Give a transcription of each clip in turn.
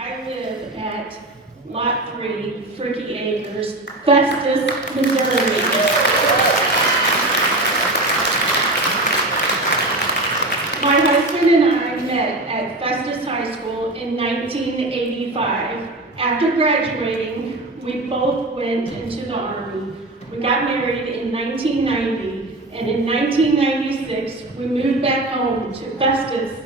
I live at Lot 3, Fricky Acres, Festus, Missouri. My husband and I met at Festus High School in 1985. After graduating, we both went into the Army. We got married in 1990, and in 1996, we moved back home to Festus.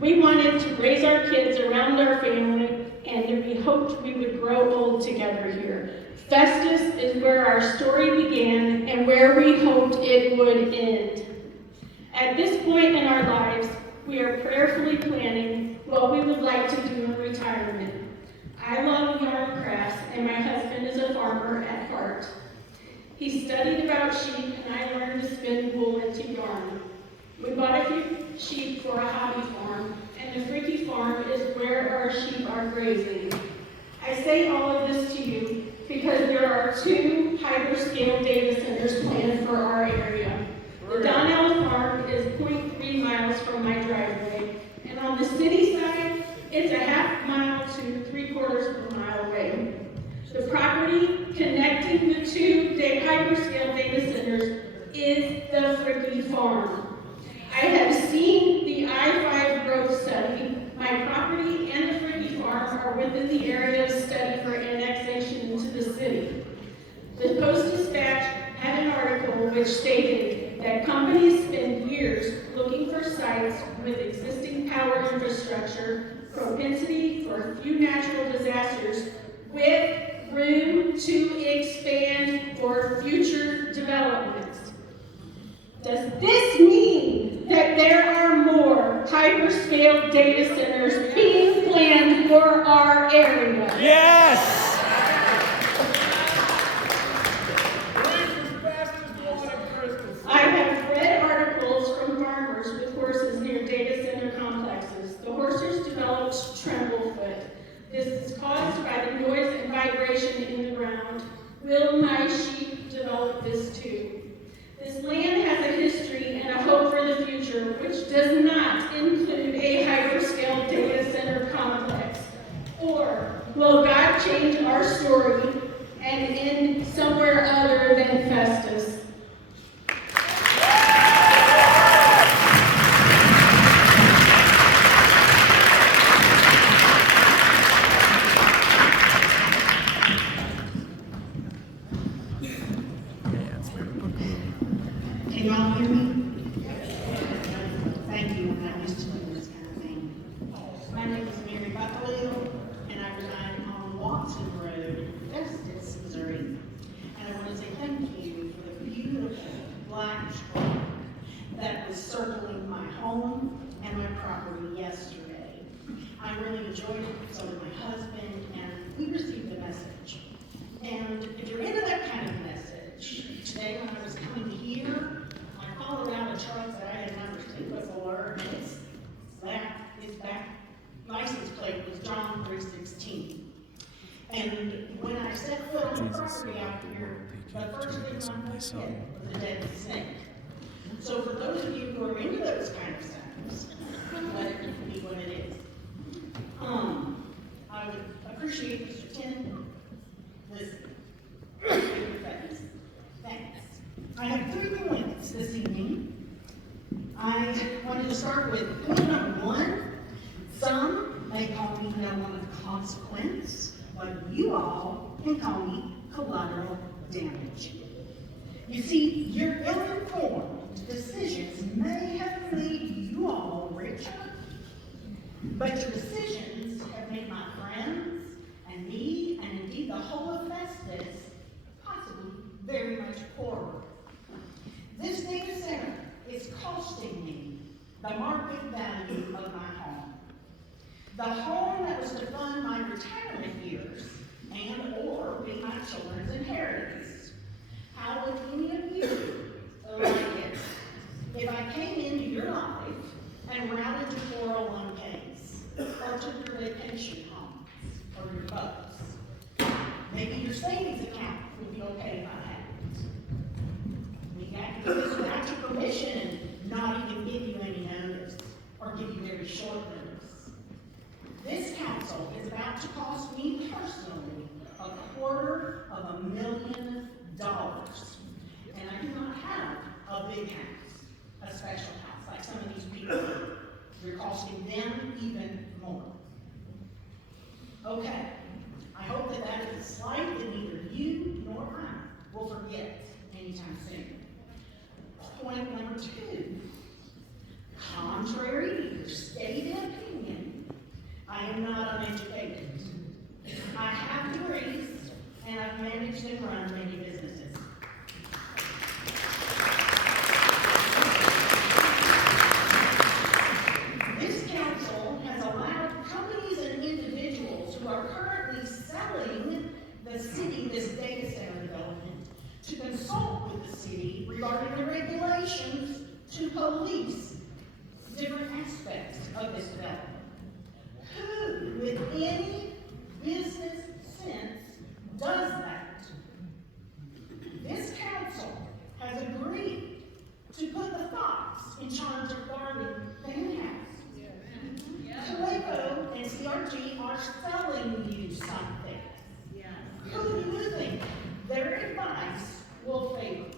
We wanted to raise our kids around our family, and we hoped we would grow old together here. Festus is where our story began and where we hoped it would end. At this point in our lives, we are prayerfully planning what we would like to do in retirement. I love yarn crafts, and my husband is a farmer at heart. He studied about sheep, and I learned to spin wool into yarn. We bought a few sheep for a hobby farm, and the Fricky farm is where our sheep are grazing. I say all of this to you because there are 2 hyperscale data centers planned for our area. The Donnell farm is 0.3 miles from my driveway, and on the city side, it's a half mile to 3/4 of a mile away. The property connecting the 2 hyperscale data centers is the Fricky farm. I have seen the I-5 growth study. My property and the Fricky farm are within the area of study for annexation into the city. The Post-Dispatch had an article which stated that companies spend years looking for sites with existing power infrastructure, propensity for a few natural disasters, with room to expand for future developments. Does this mean that there are more hyperscale data centers being planned for our area? Yes! I have read articles from farmers with horses near data center complexes. The horses developed tremblefoot. This is caused by the noise and vibration in the ground. Will my sheep develop this too? This land has a history and a hope for the future, which does not include a hyperscale data center complex. Or will God change our story and end somewhere other than Festus? Can y'all hear me? Thank you, I'm not used to doing this kind of thing. My name is Mary Bucklew, and I reside on Watson Road, Festus, Missouri. And I want to say thank you for the beautiful black stripe that was circling my home and my property yesterday. I really enjoyed it, so did my husband, and we received the message. And if you're into that kind of message, today when I was coming here, I followed out a truck that I had never seen before, and its back license plate was John 3:16. And when I set foot on the property out here, the first thing on my head was a dead snake. So for those of you who are into those kind of sounds, let it be what it is. I would appreciate Mr. Tin listening. Thanks. I have 3 points this evening. I wanted to start with point number 1. Some may call me no one of consequence, but you all can call me collateral damage. You see, your ill-informed decisions may have made you all richer, but your decisions have made my friends and me, and indeed the whole of Festus, possibly very much poorer. This data center is costing me the market value of my home. The home that was to fund my retirement years and or be my children's inheritance. How would any of you like it if I came into your life and routed your 401ks or took your vacation homes or your boats? Maybe your savings account would be okay if I had it. We got to do this without your permission and not even give you any notice or give you very short notice. This kind council is about to cost me personally $250,000. And I do not have a big house, a special house, like some of these people. You're costing them even more. Okay, I hope that that is a slight that neither you nor I will forget anytime soon. Point number 2. Contrary to your stated opinion, I am not uneducated. I have degrees, and I've managed and run many businesses. This council has allowed companies and individuals who are currently selling the city this data center development to consult with the city regarding the regulations to police different aspects of this development. Who, with any business sense, does that? This council has agreed to put the Fox in charge of guarding the house. Waco and CRG are selling you something. Who do you think their advice will favor?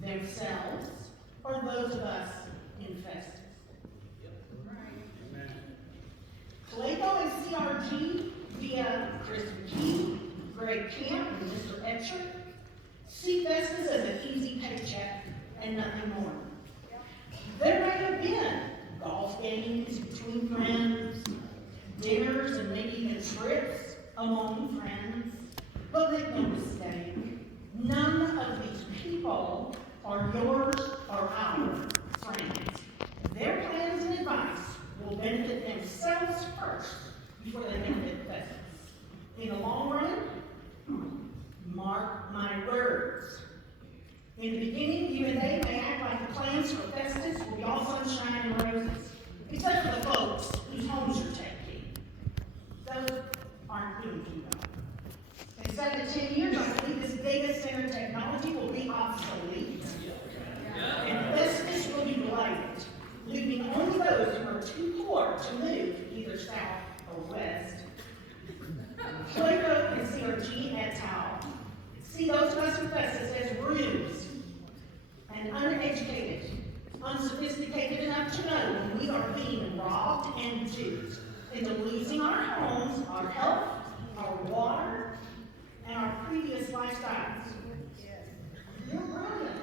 Themselves or those of us in Festus? Waco and CRG, via Chris McKee, Greg Camp, and Mr. Etcher, see Festus as an easy paycheck and nothing more. There may have been golf games between friends, dinners, and maybe even trips among friends, but make no mistake, none of these people are yours or our friends. Their plans and advice will benefit themselves first before they benefit Festus. In the long run, mark my words. In the beginning, you and they may act like the plans for Festus will be all sunshine and roses, except for the folks whose homes you're taking. Those aren't doing too well. In 7 to 10 years, I believe this data center technology will be obsolete, and Festus will be blighted, leaving only those who are too poor to move either south or west. Waco and CRG et al. See those of us in Festus as rubes and uneducated, unsophisticated enough to know when we are being robbed and duped into losing our homes, our health, our water, and our previous lifestyles. You're brilliant.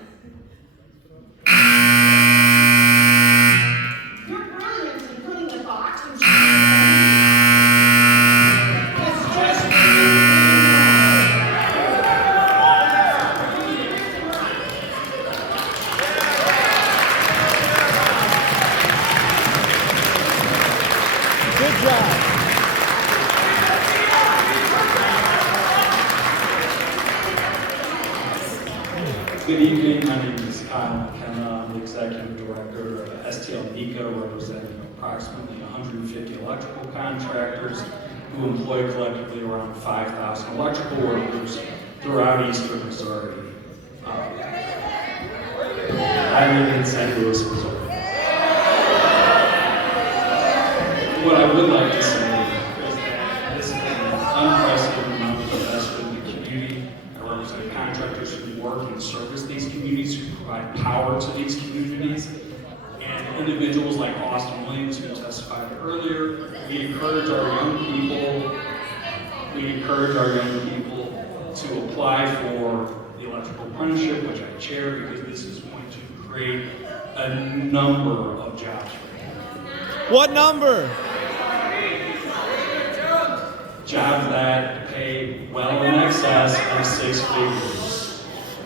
Your brilliance in putting the box in has just Good job. Good evening, my name is Kyle McKenna. I'm the Executive Director of STL NECO, representing approximately 150 electrical contractors who employ collectively around 5,000 electrical workers throughout eastern Missouri. I live in St. Louis, Missouri. What I would like to say is that this is an unprecedented amount of investment in the community. I represent contractors who work and service these communities, who provide power to these communities, and individuals like Austin Williams, who testified earlier. We encourage our young people to apply for the electrical apprenticeship, which I chair, because this is going to create a number of jobs for you. What number? Jobs that pay well in excess of 6 figures.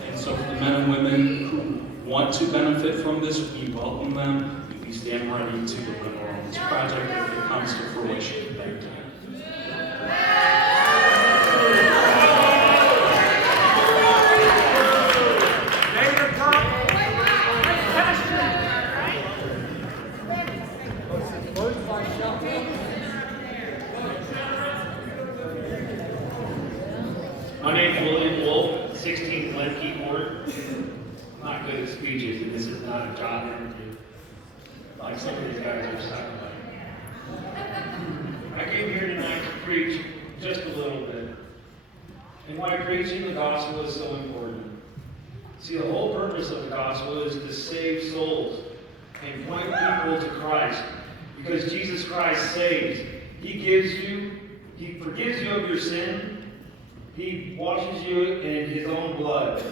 And so for the men and women who want to benefit from this, we welcome them. We stand ready to deliver on this project if it comes to fruition. Thank you. My name is William Wolf, 16th Led Keyboard. I'm not good at speeches, and this is not a job interview like some of these guys are talking about. I came here preach just a little bit and why preaching the gospel is so important. See, the whole purpose of the gospel is to save souls and point people to Christ, because Jesus Christ saves. He forgives you of your sin. He washes you in His own blood.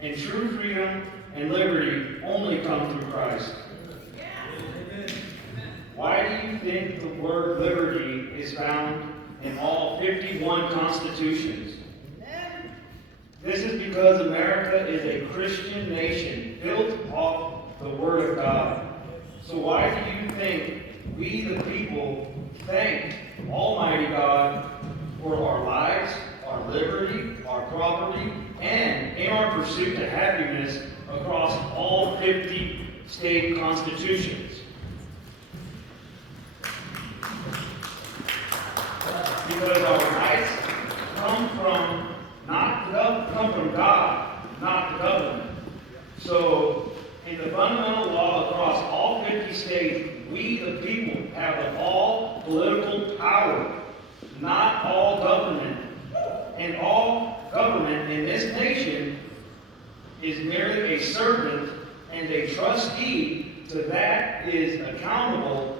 And true freedom and liberty only come through Christ. Why do you think the word liberty is found in all 51 constitutions? This is because America is a Christian nation built off the Word of God. So why do you think we, the people, thank Almighty God for our lives, our liberty, our property, and in our pursuit to happiness across all 50 state constitutions? Because our rights come from God, not the government. So, in the fundamental law across all 50 states, we the people have all political power, not all government. And all government in this nation is merely a servant and a trustee to that is accountable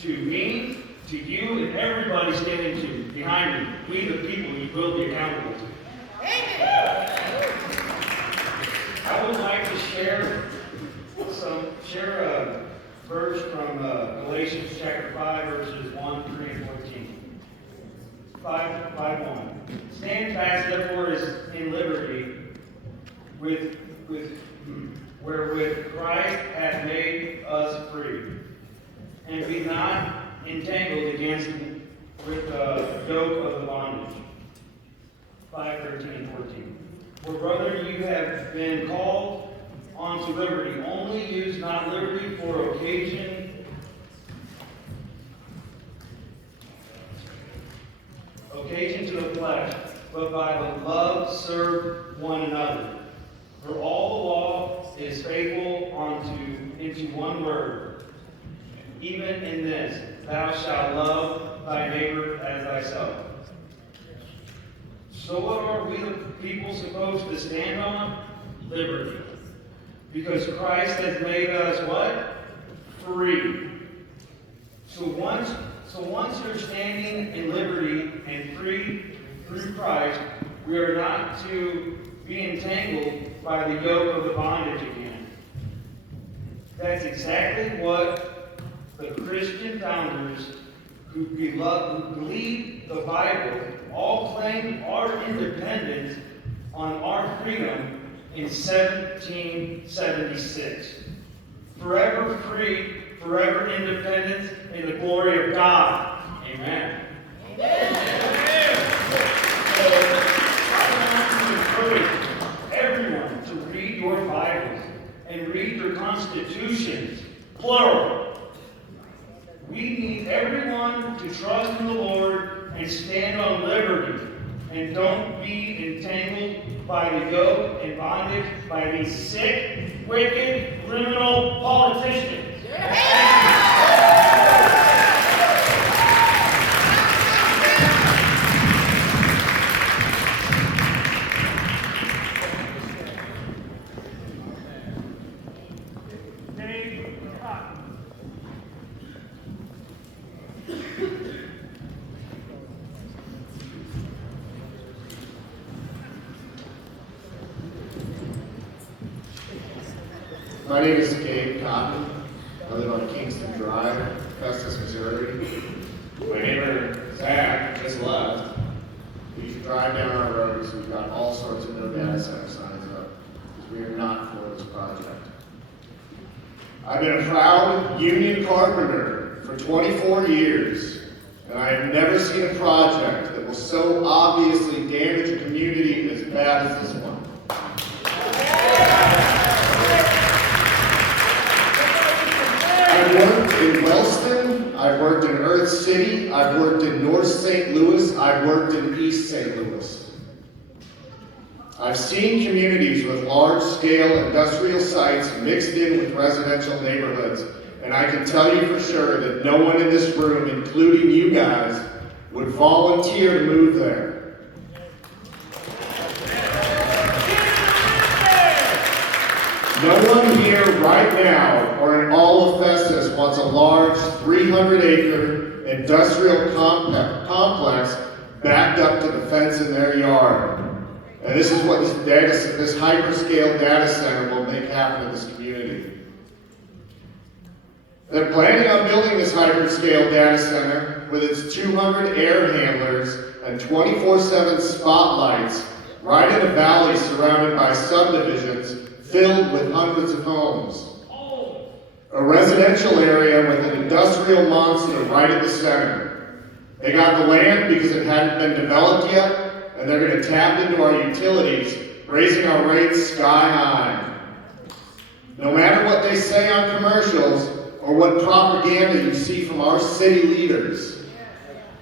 to me, to you, and everybody standing behind me. We the people you will be accountable to. I would like to share a verse from Galatians chapter 5, verses 1, 3, and 14. 5:1. Stand fast, therefore, in liberty, wherewith Christ hath made us free, and be not entangled with the yoke of the bondage. 5:13 and 14. For brother, you have been called unto liberty. Only use not liberty for occasion to the flesh, but by the love serve one another. For all the law is faithful into one word, even in this, thou shalt love thy neighbor as thyself. So what are we the people supposed to stand on? Liberty. Because Christ has made us what? Free. So once you're standing in liberty and free through Christ, we are not to be entangled by the yoke of the bondage again. That's exactly what the Christian founders who believe the Bible all claimed our independence on our freedom in 1776. Forever free, forever independence in the glory of God. Amen. Amen. So, I want to encourage everyone to read your Bibles and read your constitutions, plural. We need everyone to trust in the Lord and stand on liberty, and don't be entangled by the yoke and bondage by these sick, wicked, criminal politicians. My name is Gabe Cotton. I live on Kingston Drive, Festus, Missouri. My neighbor, Zach, just left. You should drive down our roads. We've got all sorts of no data center signs up, because we are not for this project. I've been a proud union carpenter for 24 years, and I have never seen a project that will so obviously damage a community as bad as this one. I've worked in Wellston, I've worked in Earth City, I've worked in North St. Louis, I've worked in East St. Louis. I've seen communities with large-scale industrial sites mixed in with residential neighborhoods, and I can tell you for sure that no one in this room, including you guys, would volunteer to move there. No one here right now or in all of Festus wants a large 300-acre industrial complex backed up to the fence in their yard. And this is what this hyperscale data center will make happen in this community. They're planning on building this hyperscale data center with its 200 air handlers and 24/7 spotlights right in a valley surrounded by subdivisions filled with hundreds of homes. A residential area with an industrial monster right at the center. They got the land because it hadn't been developed yet, and they're going to tap into our utilities, raising our rates sky high. No matter what they say on commercials or what propaganda you see from our city leaders,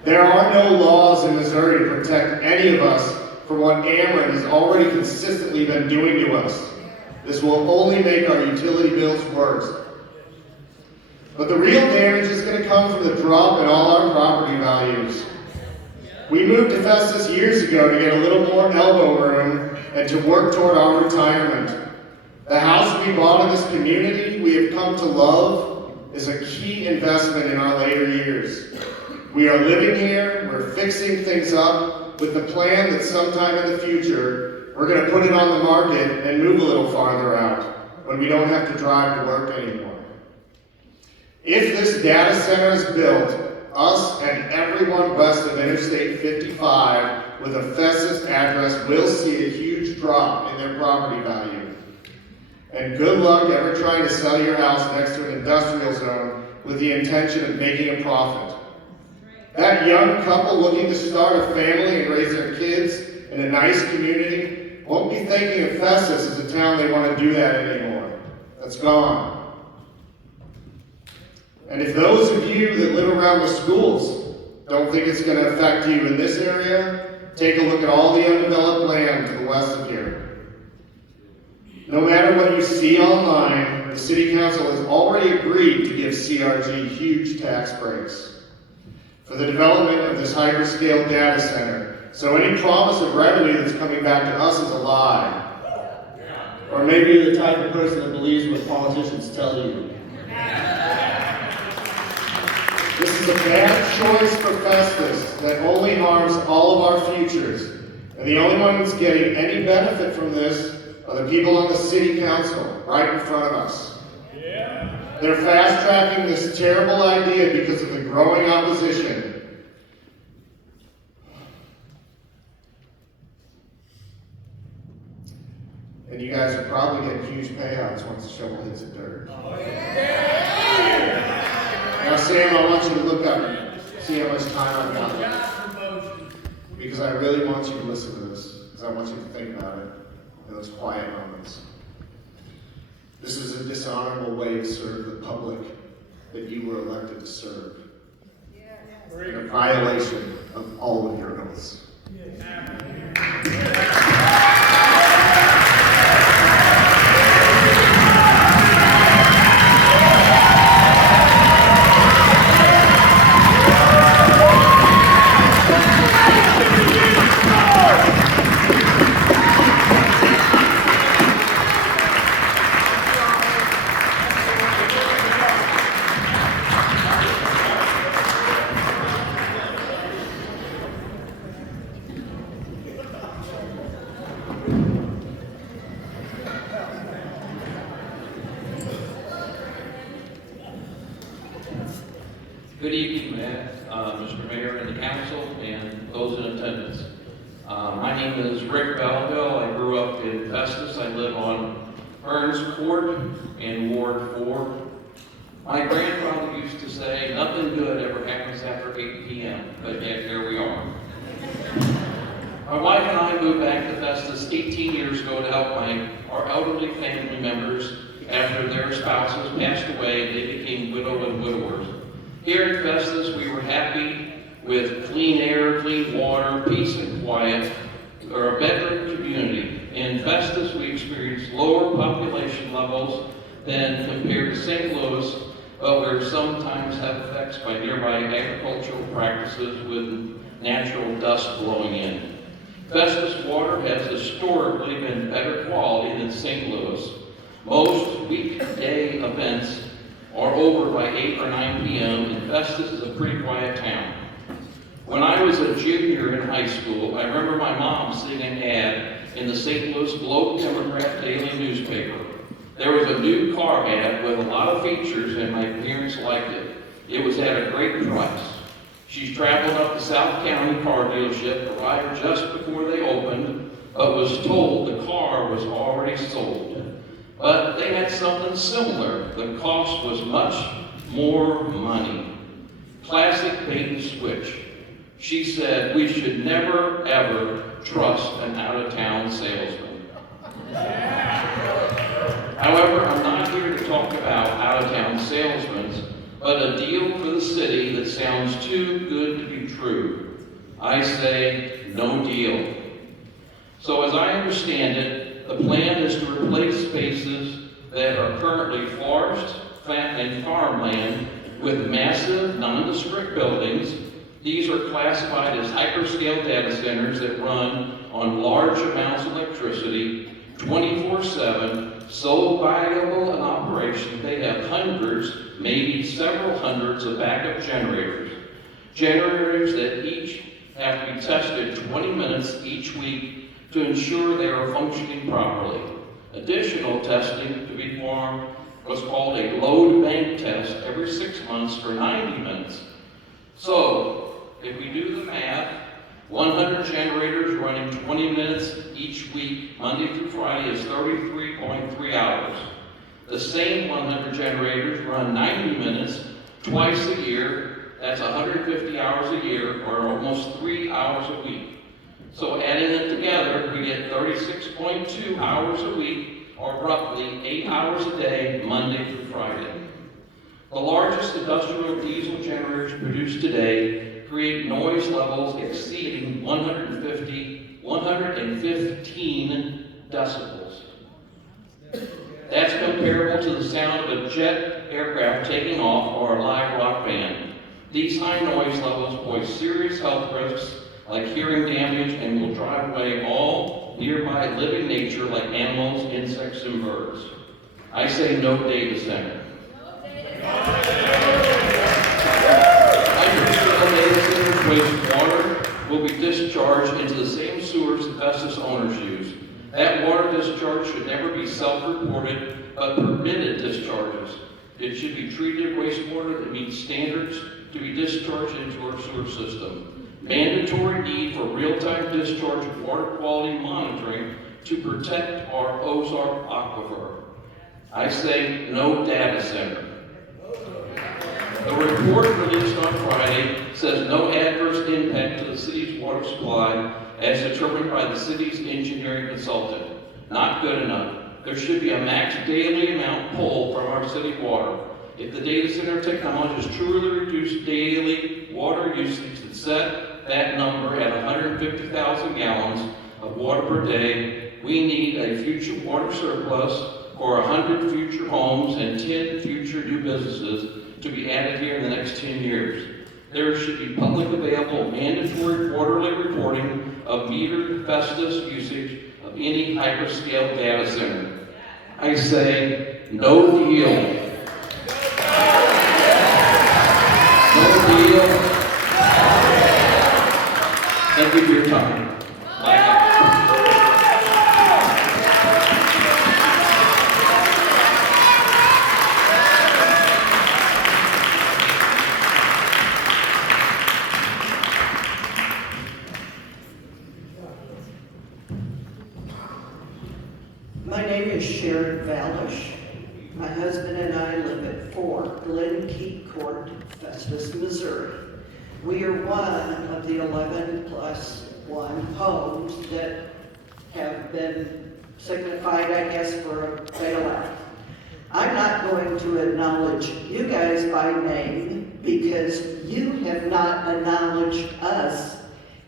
there are no laws in Missouri to protect any of us from what Ameren has already consistently been doing to us. This will only make our utility bills worse. But the real damage is going to come from the drop in all our property values. We moved to Festus years ago to get a little more elbow room and to work toward our retirement. The house we bought in this community we have come to love is a key investment in our later years. We are living here, we're fixing things up with the plan that sometime in the future we're going to put it on the market and move a little farther out when we don't have to drive to work anymore. If this data center is built, us and everyone west of Interstate 55 with a Festus address will see a huge drop in their property value. And good luck ever trying to sell your house next to an industrial zone with the intention of making a profit. That young couple looking to start a family and raise their kids in a nice community won't be thinking of Festus as a town they want to do that anymore. That's gone. And if those of you that live around the schools don't think it's going to affect you in this area, take a look at all the undeveloped land to the west of here. No matter what you see online, the City Council has already agreed to give CRG huge tax breaks for the development of this hyperscale data center. So any promise of revenue that's coming back to us is a lie. Or maybe you're the type of person that believes what politicians tell you. This is a bad choice for Festus that only harms all of our futures. And the only ones getting any benefit from this are the people on the City Council right in front of us. They're fast-tracking this terrible idea because of the growing opposition. And you guys are probably getting huge payouts once the shovel hits the dirt. Now, Sam, I want you to look up and see how much time I've got left. Because I really want you to listen to this, because I want you to think about it in those quiet moments. This is a dishonorable way to serve the public that you were elected to serve. And a violation of all of your oaths. Good evening, Mr. Mayor and the council and those in attendance. My name is Rick Belleville. I grew up in Festus. I live on Burns Court in Ward 4. My grandfather used to say, nothing good ever happens after 8 p.m., but yet here we are. My wife and I moved back to Festus 18 years ago to help our elderly family members after their spouses passed away and they became widow and widowers. Here in Festus, we were happy with clean air, clean water, peace and quiet. We're a veteran community. In Festus, we experienced lower population levels than compared to St. Louis, but we sometimes have effects by nearby agricultural practices with natural dust blowing in. Festus water has historically been better quality than St. Louis. Most weekday events are over by 8 or 9 p.m., and Festus is a pretty quiet town. When I was a junior in high school, I remember my mom seeing an ad in the St. Louis Globe-Democrat daily newspaper. There was a new car ad with a lot of features, and my parents liked it. It was at a great price. She traveled up to South County car dealership, arrived just before they opened, but was told the car was already sold. But they had something similar. The cost was much more money. Classic bait and switch. She said we should never, ever trust an out-of-town salesman. However, I'm not here to talk about out-of-town salesmen, but a deal for the city that sounds too good to be true. I say, no deal. So as I understand it, the plan is to replace spaces that are currently forest and farmland with massive, nondescript buildings. These are classified as hyperscale data centers that run on large amounts of electricity, 24/7, so valuable an operation they have hundreds, maybe several hundreds of backup generators. Generators that each have to be tested 20 minutes each week to ensure they are functioning properly. Additional testing to be performed was called a load bank test every 6 months for 90 minutes. So, if we do the math, 100 generators running 20 minutes each week, Monday through Friday, is 33.3 hours. The same 100 generators run 90 minutes twice a year. That's 150 hours a year, or almost 3 hours a week. So adding it together, we get 36.2 hours a week, or roughly 8 hours a day, Monday through Friday. The largest industrial diesel generators produced today create noise levels exceeding 115 decibels. That's comparable to the sound of a jet aircraft taking off or a live rock band. These high noise levels pose serious health risks like hearing damage and will drive away all nearby living nature like animals, insects, and birds. I say no data center. Wastewater will be discharged into the same sewers that Festus owners use. That water discharge should never be self-reported, but permitted discharges. It should be treated wastewater that meets standards to be discharged into our sewer system. Mandatory need for real-time discharge water quality monitoring to protect our Ozark aquifer. I say no data center. The report released on Friday says no adverse impact to the city's water supply as determined by the city's engineering consultant. Not good enough. There should be a max daily amount pulled from our city water. If the data center technology has truly reduced daily water usage and set that number at 150,000 gallons of water per day, we need a future water surplus for 100 future homes and 10 future new businesses to be added here in the next 10 years. There should be public available mandatory quarterly reporting of metered Festus usage of any hyperscale data center. I say no deal. No deal. Thank you for your time. My name is Sharon Valish. My husband and I live at 4 Glen Key Court, Festus, Missouri. We are one of the 11+1 homes that have been signified, I guess, for a bailout. I'm not going to acknowledge you guys by name because you have not acknowledged us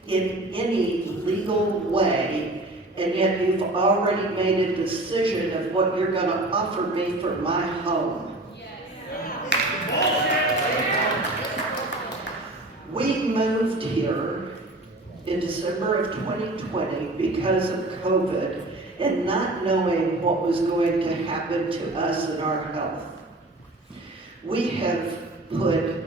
in any legal way. And yet you've already made a decision of what you're going to offer me for my home. We moved here in December of 2020 because of COVID and not knowing what was going to happen to us and our health. We have put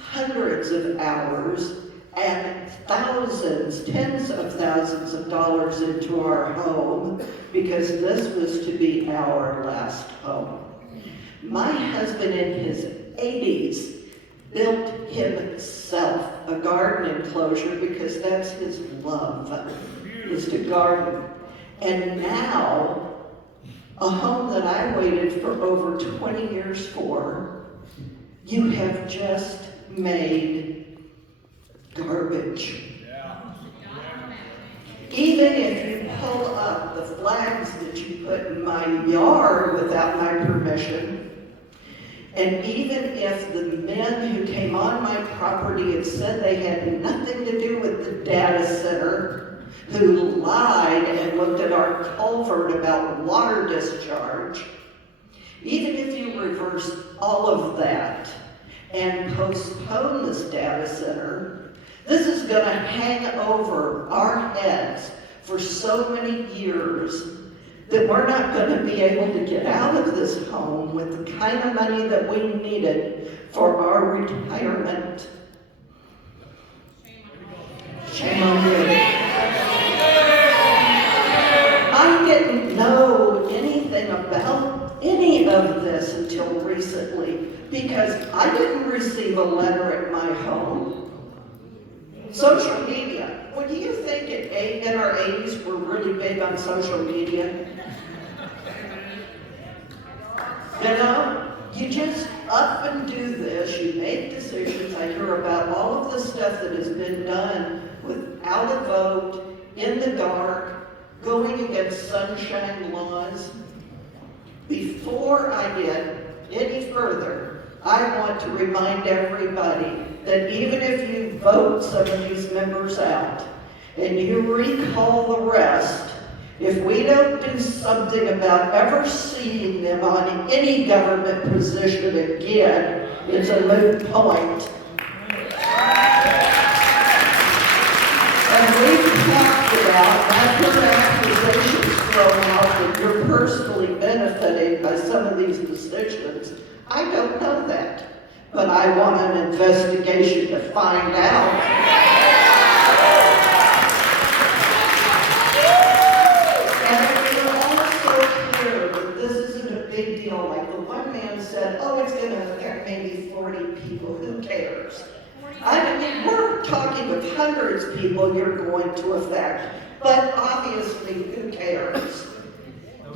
hundreds of hours and thousands, tens of thousands of dollars into our home because this was to be our last home. My husband in his 80s built himself a garden enclosure because that's his love, is to garden. And now, a home that I waited for over 20 years for, you have just made garbage. Even if you pull up the flags that you put in my yard without my permission, and even if the men who came on my property and said they had nothing to do with the data center, who lied and looked at our culvert about water discharge, even if you reverse all of that and postpone this data center, this is going to hang over our heads for so many years that we're not going to be able to get out of this home with the kind of money that we needed for our retirement. Shame on you. I didn't know anything about any of this until recently because I didn't receive a letter at my home. Social media. Well, do you think in our 80s we're really big on social media? You know, you just up and do this, you make decisions. I hear about all of the stuff that has been done without a vote, in the dark, going against sunshine laws. Before I get any further, I want to remind everybody that even if you vote some of these members out and you recall the rest, if we don't do something about ever seeing them on any government position again, it's a moot point. And we've talked about, after accusations thrown out that you're personally benefiting by some of these decisions. I don't know that, but I want an investigation to find out. And you're also clear that this isn't a big deal. Like the one man said, oh, it's going to affect maybe 40 people. Who cares? I mean, we're talking of hundreds of people you're going to affect, but obviously, who cares?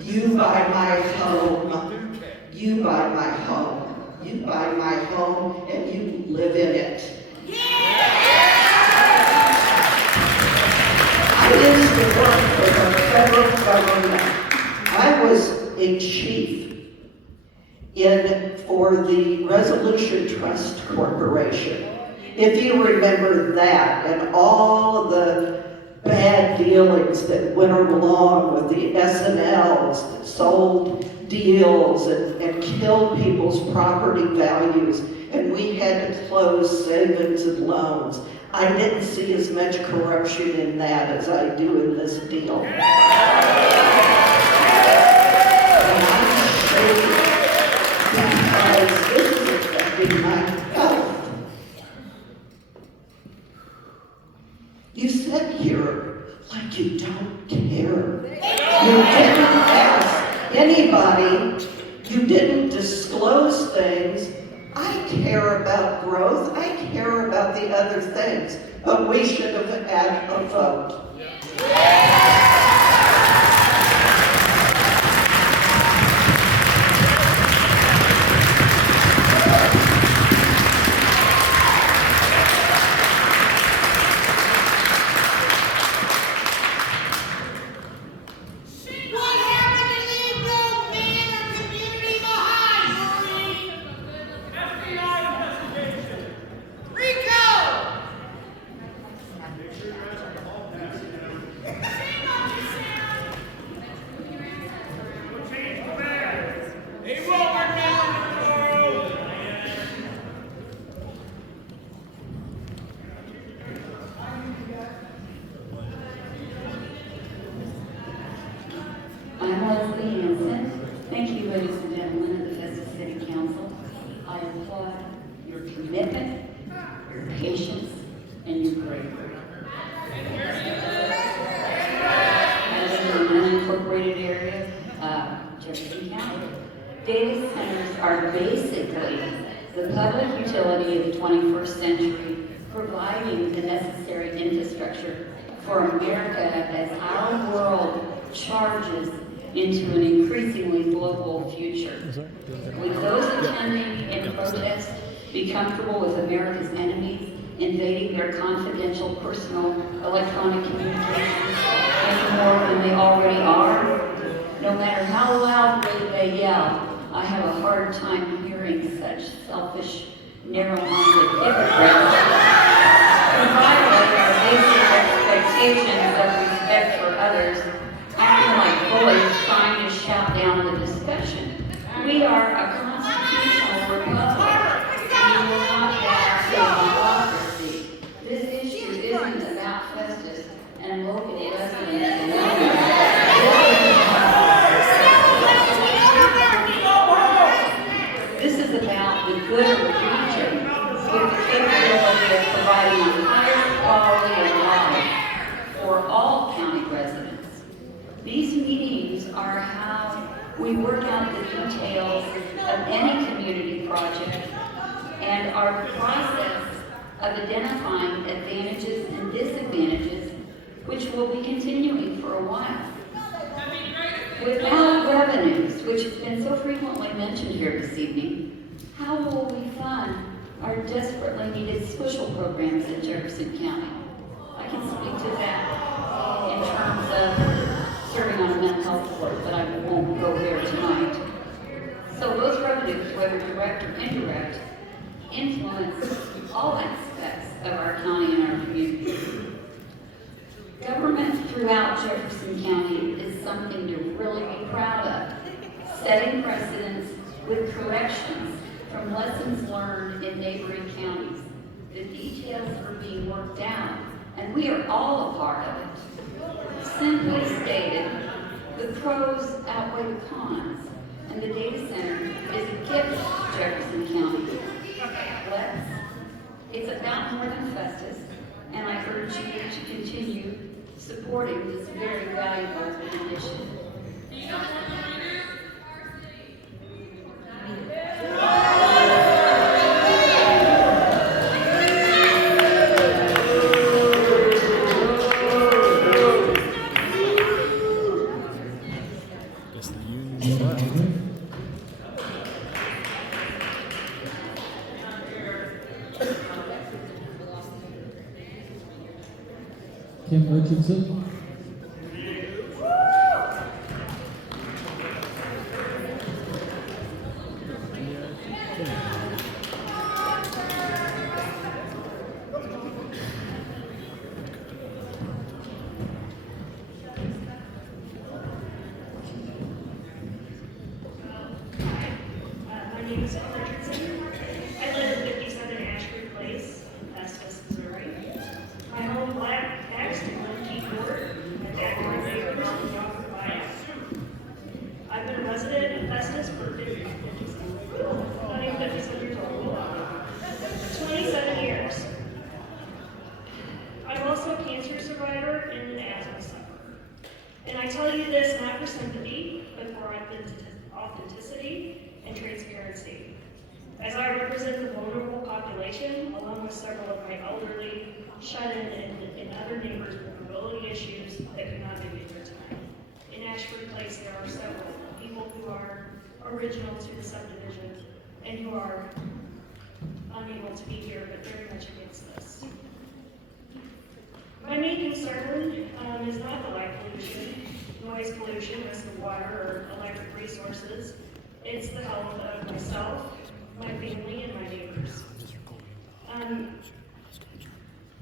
You buy my home. You buy my home. You buy my home, and you live in it. I used to work for the federal government. I was a chief for the Resolution Trust Corporation. If you remember that and all of the bad dealings that went along with the S&Ls that sold deals and killed people's property values, and we had to close savings and loans. I didn't see as much corruption in that as I do in this deal. And I'm ashamed because this is affecting my health. You sit here like you don't care. You didn't ask anybody. You didn't disclose things. I care about growth. I care about the other things. But we should have had a vote. Rico! patience and your bravery. I live in an unincorporated area of Jefferson County. Data centers are basically the public utility of the 21st century, providing the necessary infrastructure for America as our world charges into an increasingly global future. Would those attending in protest be comfortable with America's enemies invading their confidential, personal, electronic communications any more than they already are? No matter how loudly they yell, I have a hard time hearing such selfish, narrow-minded hypocrites who violate our basic expectations of respect for others, acting like bullies trying to shout down the discussion. We are a constitutional republic, and we will not bow to democracy. This issue isn't about Festus and local residents alone. This is about the good of the region with the capability of providing a higher quality of life for all county residents. These meetings are how we work out the details of any community project and our process of identifying advantages and disadvantages, which will be continuing for a while. Without revenues, which has been so frequently mentioned here this evening, how will we fund our desperately needed social programs in Jefferson County? I can speak to that in terms of serving on a mental health board, but I won't go there tonight. So those revenues, whether direct or indirect, influence all aspects of our county and our community. Government throughout Jefferson County is something to really be proud of, setting precedents with corrections from lessons learned in neighboring counties. The details are being worked out, and we are all a part of it. Simply stated, the pros outweigh the cons, and the data center is a gift to Jefferson County. It's about more than Festus, and I urge you to continue supporting this very valuable initiative. Kim Richardson. My name is Kim Richardson. I live at 57 Ashford Place in Festus, Missouri. My home black next to Lindsay Court, my backyard neighbors, and Yonkers Bias. I've been a resident in Festus for 57 years old. 27 years. I'm also a cancer survivor and an asthma sufferer. And I tell you this not for sympathy, but for authenticity and transparency. As I represent the vulnerable population, along with several of my elderly, shut-in, and other neighbors with mobility issues that could not make it here tonight. In Ashford Place, there are several people who are original to the subdivision and who are unable to be here, but very much against this. My main concern is not the light pollution, noise pollution, risk of water, or electric resources. It's the health of myself, my family, and my neighbors.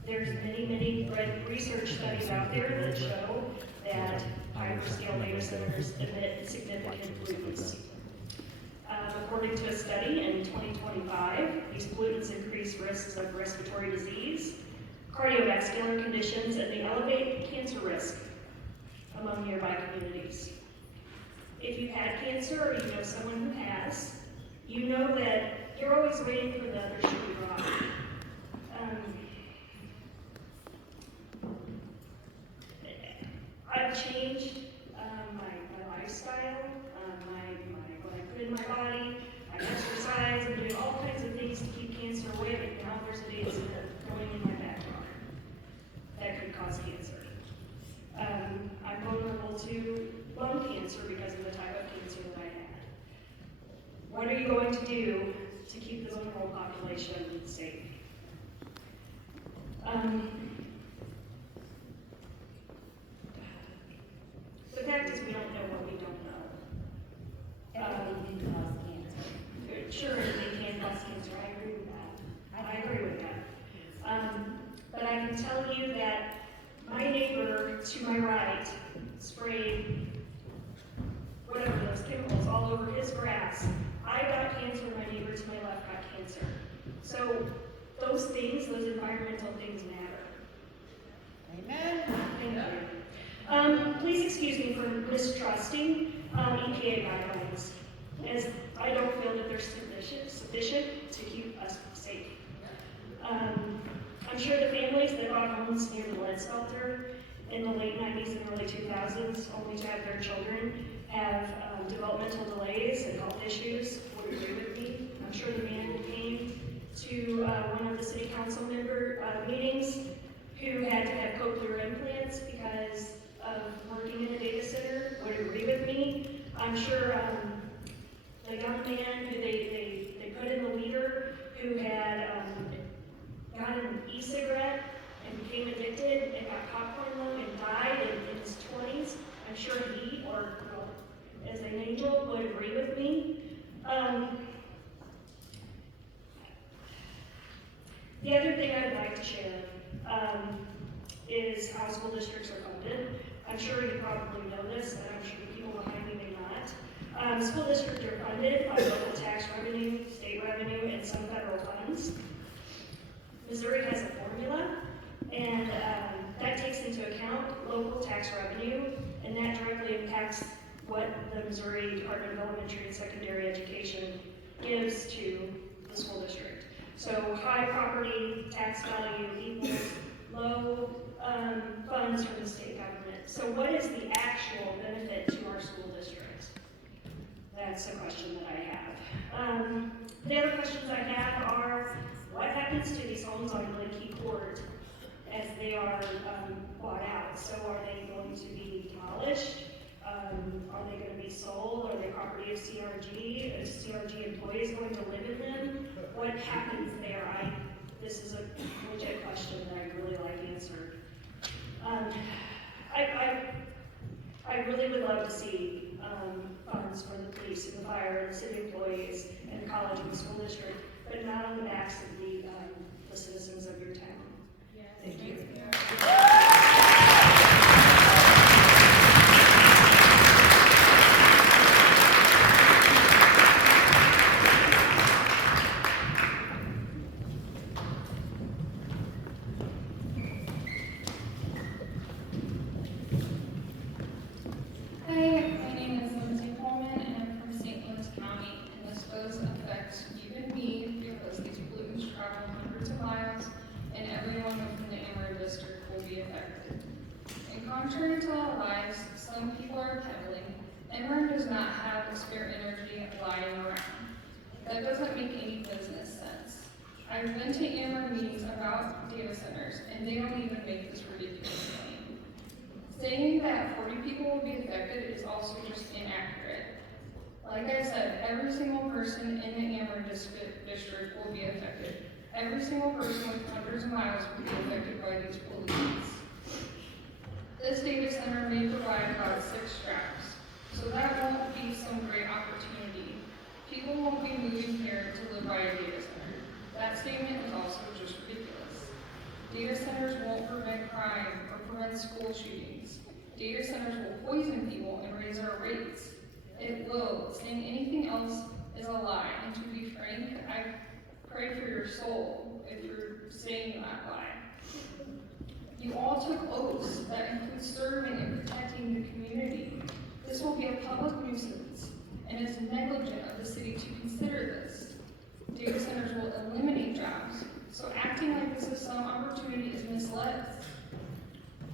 There's many research studies out there that show that hyperscale data centers emit significant pollutants. According to a study in 2025, these pollutants increase risks of respiratory disease, cardiovascular conditions, and they elevate cancer risk among nearby communities. If you've had cancer or you know someone who has, you know that you're always waiting for the other shoe to drop. have changed my lifestyle, what I put in my body. I exercise, I'm doing all kinds of things to keep cancer away, but now there's a data center going in my backyard that could cause cancer. I'm vulnerable to lung cancer because of the type of cancer that I had. What are you going to do to keep the vulnerable population safe? The fact is, we don't know what we don't know. Everything can cause cancer. Sure, they can cause cancer. I agree with that. I agree with that. But I can tell you that my neighbor to my right sprayed whatever those chemicals all over his grass. I got cancer, my neighbor to my left got cancer. So those things, those environmental things matter. Amen. Thank you. Please excuse me for mistrusting EPA guidelines, as I don't feel that they're sufficient to keep us safe. I'm sure the families that bought homes near the lead smelter in the late 90s and early 2000s, only to have their children have developmental delays and health issues, would agree with me. I'm sure the man who came to one of the city council member meetings who had to have cochlear implants because of working in a data center would agree with me. I'm sure the young man who they put in the leader who had got an e-cigarette and became addicted and got popcorn lung and died in his 20s, I'm sure he, or well, as an angel, would agree with me. The other thing I'd like to share is how school districts are funded. I'm sure you probably know this, and I'm sure the people behind me may not. School districts are funded by local tax revenue, state revenue, and some federal funds. Missouri has a formula, and that takes into account local tax revenue, and that directly impacts what the Missouri Department of Elementary and Secondary Education gives to the school district. So high property tax value equals low funds from the state government. So what is the actual benefit to our school districts? That's a question that I have. The other questions I have are, what happens to these homes on Glenn Court as they are bought out? So are they going to be demolished? Are they going to be sold? Are they property of CRG? Is CRG employees going to live in them? What happens there? This is a legit question that I really like answered. I really would love to see funds for the police and the fire and the city employees and the college and the school district, but not on the backs of the citizens of your town. Thank you. Contrary to our lives, some people are peddling, Emory does not have spare energy lying around. That doesn't make any business sense. I've been to Emory meetings about data centers, and they don't even make this ridiculous claim. Saying that 40 people will be affected is also just inaccurate. Like I said, every single person in the Emory district will be affected. Every single person with hundreds of miles will be affected by these pollutants. This data center may provide about 6 jobs, so that won't be some great opportunity. People won't be moving here to live by a data center. That statement is also just ridiculous. Data centers won't prevent crime or prevent school shootings. Data centers will poison people and raise our rates. It will. Saying anything else is a lie, and to be frank, I pray for your soul if you're saying that lie. You all took oaths that include serving and protecting the community. This will be a public nuisance, and it's negligent of the city to consider this. Data centers will eliminate jobs, so acting like this is some opportunity is misled.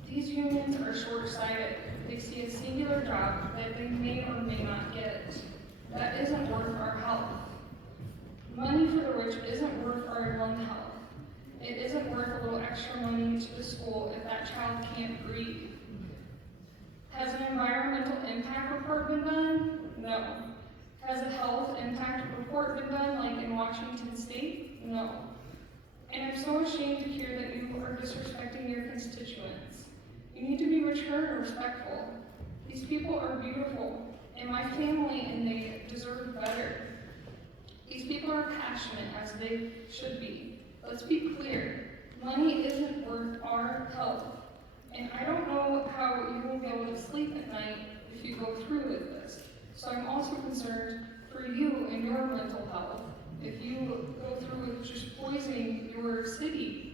These unions are short-sighted. They see a singular job that they may or may not get. That isn't worth our health. Money for the rich isn't worth our young health. It isn't worth a little extra money to the school if that child can't breathe. Has an environmental impact report been done? No. Has a health impact report been done, like in Washington State? No. And I'm so ashamed to hear that you are disrespecting your constituents. You need to be mature and respectful. These people are beautiful, and my family and they deserve better. These people are passionate, as they should be. Let's be clear. Money isn't worth our health. And I don't know how you will be able to sleep at night if you go through with this. So I'm also concerned for you and your mental health. If you go through with just poisoning your city,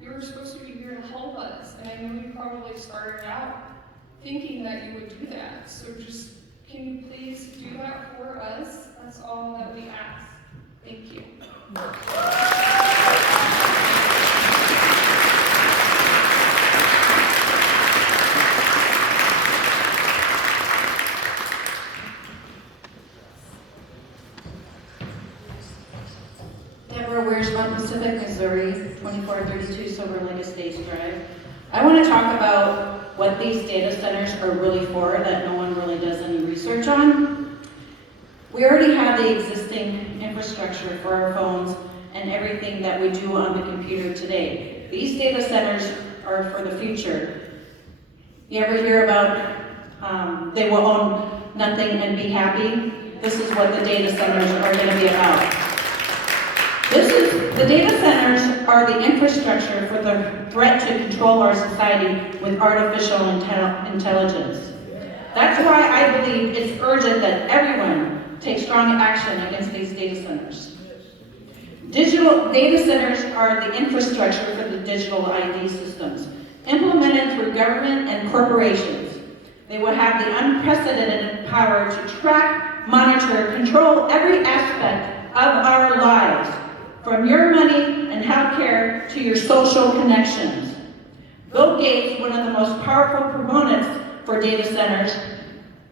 you're supposed to be here to help us. And I know you probably started out thinking that you would do that. So just, can you please do that for us? That's all that we ask. Thank you. Deborah Wiersma, Pacific, Missouri, 2432 Silver Lake Estates Drive. I want to talk about what these data centers are really for that no one really does any research on. We already have the existing infrastructure for our phones and everything that we do on the computer today. These data centers are for the future. You ever hear about they will own nothing and be happy? This is what the data centers are going to be about. The data centers are the infrastructure for the threat to control our society with artificial intelligence. That's why I believe it's urgent that everyone take strong action against these data centers. Digital data centers are the infrastructure for the digital ID systems, implemented through government and corporations. They will have the unprecedented power to track, monitor, control every aspect of our lives, from your money and healthcare to your social connections. Bill Gates, one of the most powerful proponents for data centers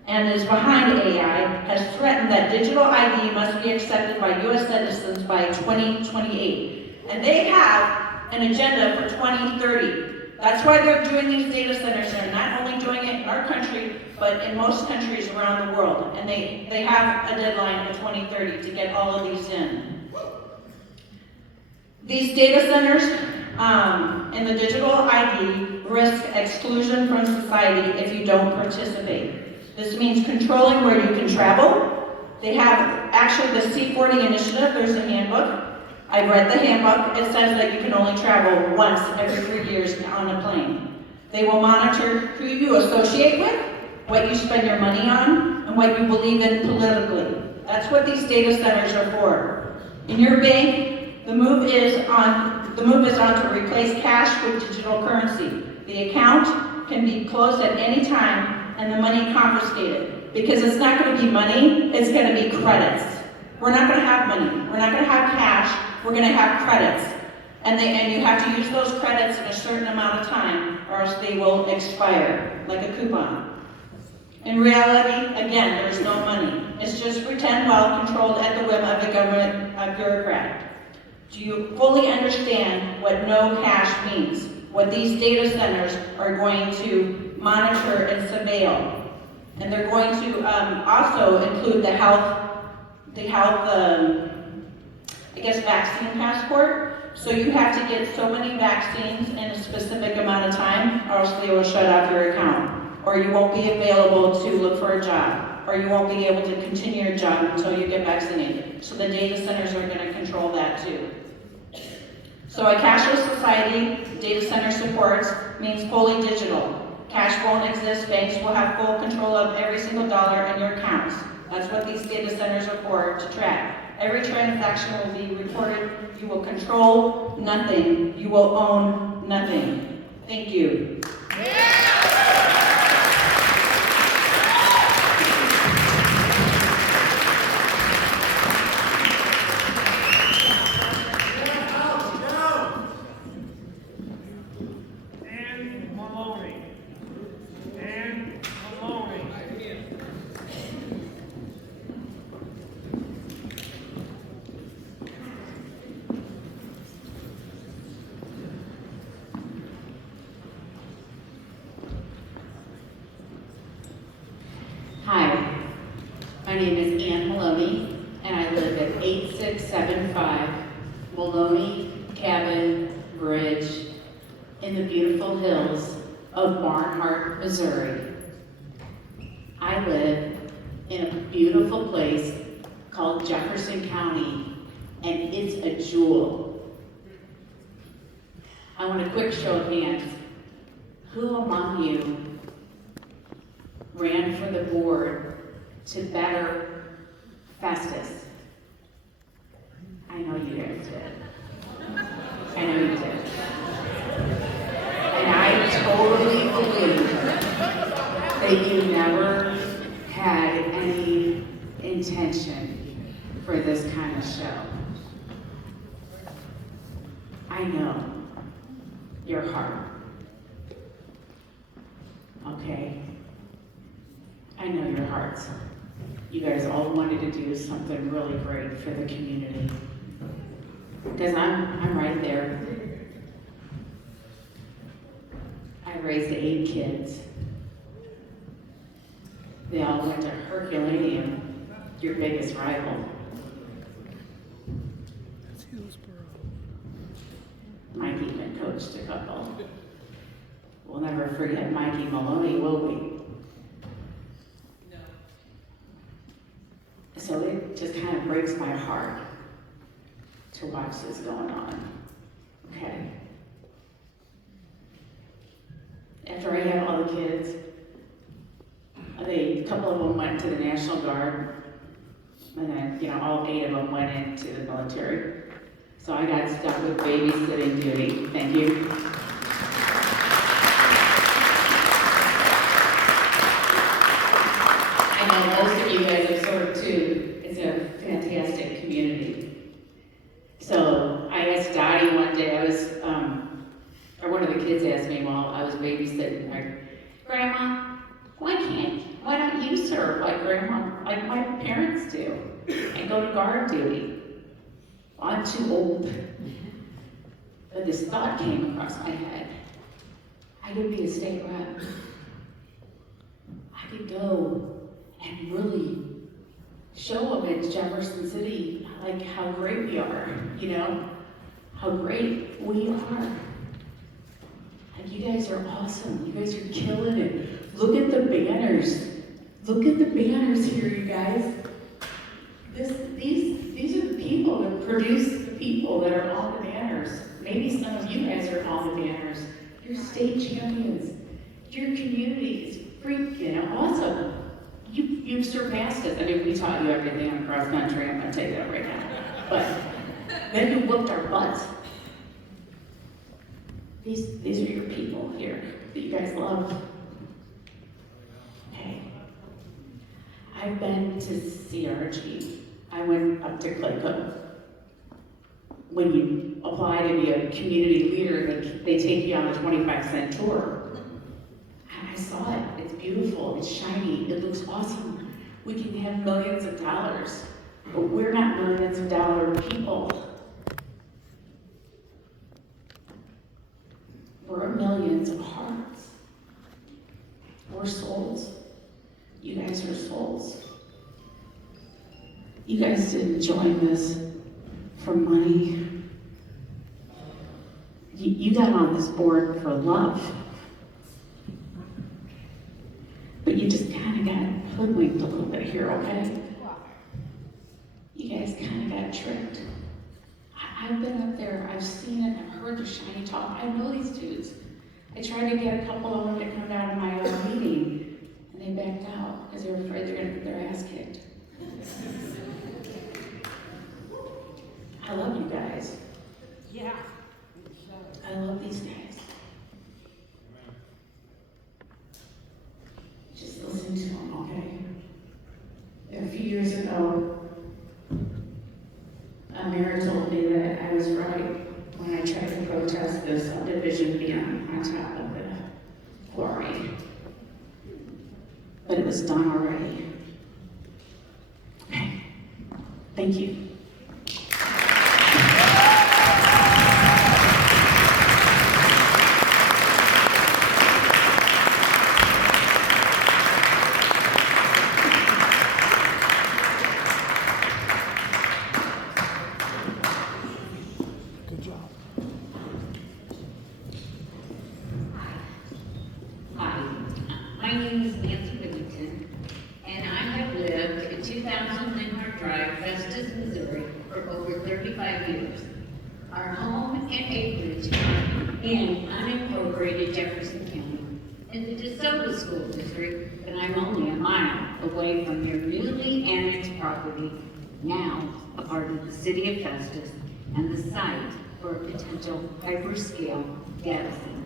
and is behind AI, has threatened that digital ID must be accepted by U.S. citizens by 2028. And they have an agenda for 2030. That's why they're doing these data centers. They're not only doing it in our country, but in most countries around the world. And they have a deadline of 2030 to get all of these in. These data centers and the digital ID risk exclusion from society if you don't participate. This means controlling where you can travel. They have actually the C40 initiative, there's a handbook. I've read the handbook. It says that you can only travel once every 3 years on a plane. They will monitor who you associate with, what you spend your money on, and what you believe in politically. That's what these data centers are for. In your bank, the move is on to replace cash with digital currency. The account can be closed at any time and the money confiscated, because it's not going to be money, it's going to be credits. We're not going to have money. We're not going to have cash. We're going to have credits. And you have to use those credits in a certain amount of time or else they will expire, like a coupon. In reality, again, there's no money. It's just pretend wealth controlled at the whim of a government bureaucrat. Do you fully understand what no cash means? What these data centers are going to monitor and surveil. And they're going to also include the health, vaccine passport. So you have to get so many vaccines in a specific amount of time, or else they will shut off your account. Or you won't be available to look for a job. Or you won't be able to continue your job until you get vaccinated. So the data centers are going to control that too. So a cashless society, data center supports, means fully digital. Cash won't exist. Banks will have full control of every single dollar in your accounts. That's what these data centers are for, to track. Every transaction will be reported. You will control nothing. You will own nothing. Thank you. And Maloney. And name is Ann Maloney, and I live at 8675 Maloney Cabin Bridge in the beautiful hills of Barnhart, Missouri. I live in a beautiful place called Jefferson County, and it's a jewel. I want a quick show of hands. Who among you ran for the board to better Festus? I know you guys did. I know you did. And I totally believe that you never had any intention for this kind of show. I know your heart. Okay? I know your hearts. You guys all wanted to do something really great for the community. Because I'm right there. I raised 8 kids. They all went to Herculaneum, your biggest rival. Mike even coached a couple. We'll never forget Mikey Maloney, will we? No. So it just kind of breaks my heart to watch this going on, okay? After I had all the kids, a couple of them went to the National Guard, and then, all 8 of them went into the military. So I got stuck with babysitting duty. Thank you. I know most of you guys have served too. It's a fantastic community. So I asked Dottie one day, or one of the kids asked me while I was babysitting, like, Grandma, why don't you serve like Grandma, like my parents do, and go to guard duty? Well, I'm too old. But this thought came across my head. I could be a state rep. I could go and really show them in Jefferson City, like how great we are, how great we are. Like, you guys are awesome. You guys are killing it. Look at the banners. Look at the banners here, you guys. These are the people that produce the people that are on the banners. Maybe some of you guys are on the banners. You're state champions. Your community is freaking awesome. You've surpassed us. I mean, we taught you everything on cross country. I'm going to tell you that right now. But then you whooped our butts. These are your people here that you guys love. Okay. I've been to CRG. I went up to Clayco. When you apply to be a community leader, they take you on a 25-cent tour. And I saw it. It's beautiful. It's shiny. It looks awesome. We can have millions of dollars, but we're not millions of dollar people. We're millions of hearts. We're souls. You guys are souls. You guys didn't join this for money. You got on this board for love. But you just kind of got hoodwinked a little bit here, okay? You guys kind of got tricked. I've been up there, I've seen it, I've heard their shiny talk. I know these dudes. I tried to get a couple of them to come down to my meeting, and they backed out because they were afraid they're going to get their ass kicked. I love you guys. Yeah. I love these guys. Just listen to them, okay? A few years ago, a mayor told me that I was right when I tried to protest the subdivision being on top of the quarry. But it was done already. Okay. Thank you. My name is Nancy Whittington, and I have lived at 2000 Linhart Drive, Festus, Missouri, for over 35 years. Our home and acreage in unincorporated Jefferson County in the DeSoto School District, and I'm only a mile away from their newly annexed property, now a part of the city of Festus, and the site for a potential hyperscale data center.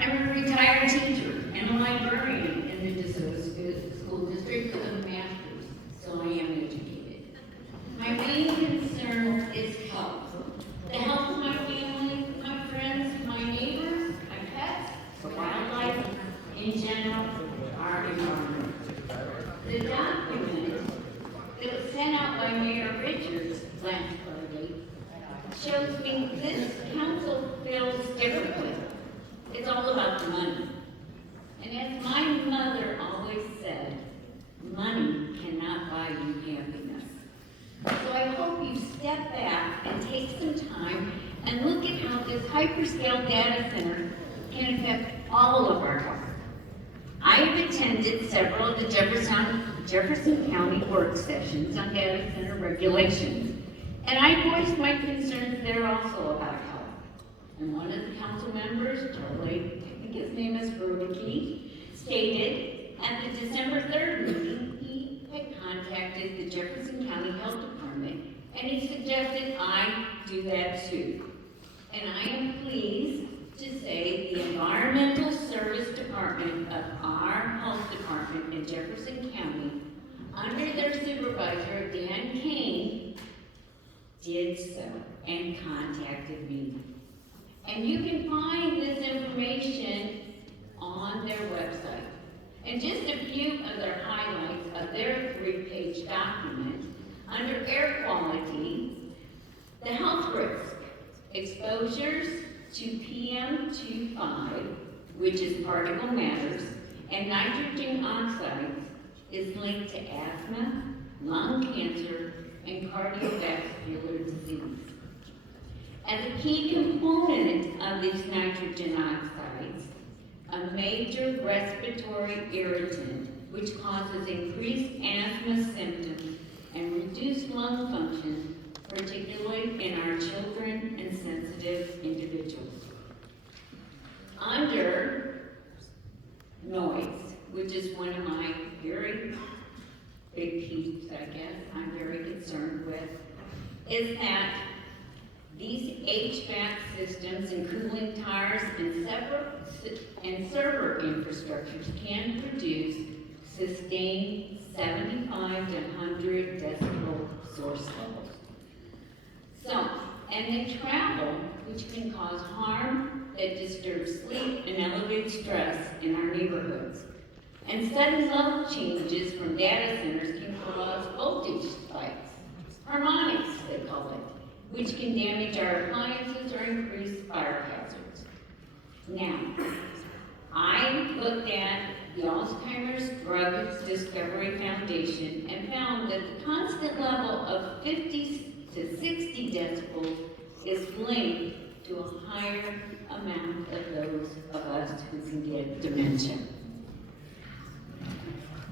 I'm a retired teacher and a librarian in the DeSoto School District with a master's, so I am educated. My main concern is health. The health of my family, my friends, my neighbors, my pets, the wildlife, in general, our environment. The document that was sent out by Mayor Richards last Friday shows me this council feels differently. It's all about the money. And as my mother always said, money cannot buy you happiness. So I hope you step back and take some time and look at how this hyperscale data center can affect all of our health. I have attended several of the Jefferson County work sessions on data center regulations, and I voiced my concerns there also about health. And one of the council members, Charlie, I think his name is Brodeke, stated at the December 3rd meeting, he had contacted the Jefferson County Health Department, and he suggested I do that too. And I am pleased to say the Environmental Service Department of our health department in Jefferson County, under their supervisor, Dan Kane, did so and contacted me. And you can find this information on their website. And just a few of their highlights of their 3-page document, under air quality, the health risk, exposures to PM2.5, which is particle matters, and nitrogen oxides is linked to asthma, lung cancer, and cardiovascular disease. As a key component of these nitrogen oxides, a major respiratory irritant which causes increased asthma symptoms and reduced lung function, particularly in our children and sensitive individuals. Under noise, which is one of my very big peeves, I guess, I'm very concerned with, is that these HVAC systems and cooling towers and server infrastructures can produce sustained 75 to 100 decibel source levels. So, and they travel, which can cause harm that disturbs sleep and elevates stress in our neighborhoods. And sudden load changes from data centers can cause voltage spikes, harmonics they call it, which can damage our appliances or increase fire hazards. Now, I looked at the Alzheimer's Drug Discovery Foundation and found that the constant level of 50 to 60 decibels is linked to a higher amount of those of us who can get dementia.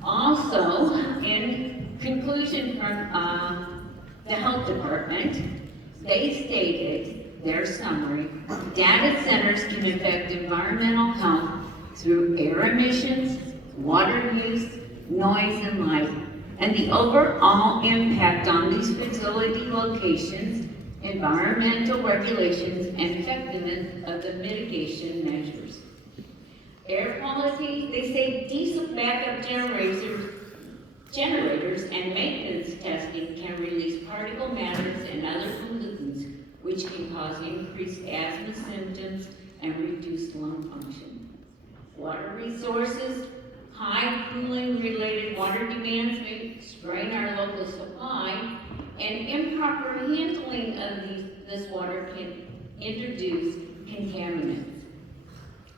Also, in conclusion from the health department, they stated their summary, data centers can affect environmental health through air emissions, water use, noise, and light, and the overall impact on these facility locations, environmental regulations, and effectiveness of the mitigation measures. Air quality, they say diesel backup generators and maintenance testing can release particle matters and other pollutants, which can cause increased asthma symptoms and reduced lung function. Water resources, high cooling related water demands may strain our local supply, and improper handling of this water can introduce contaminants.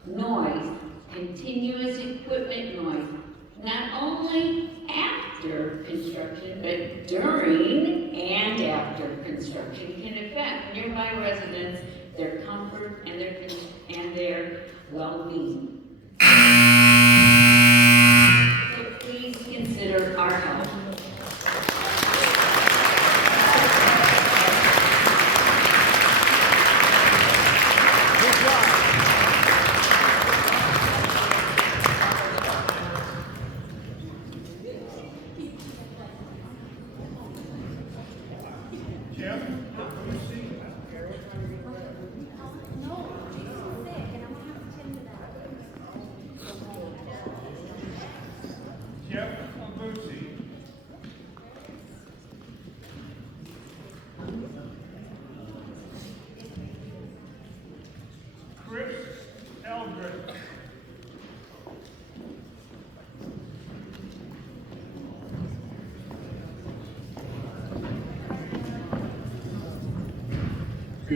Noise, continuous equipment noise, not only after construction, but during and after construction, can affect nearby residents, their comfort, and their well-being.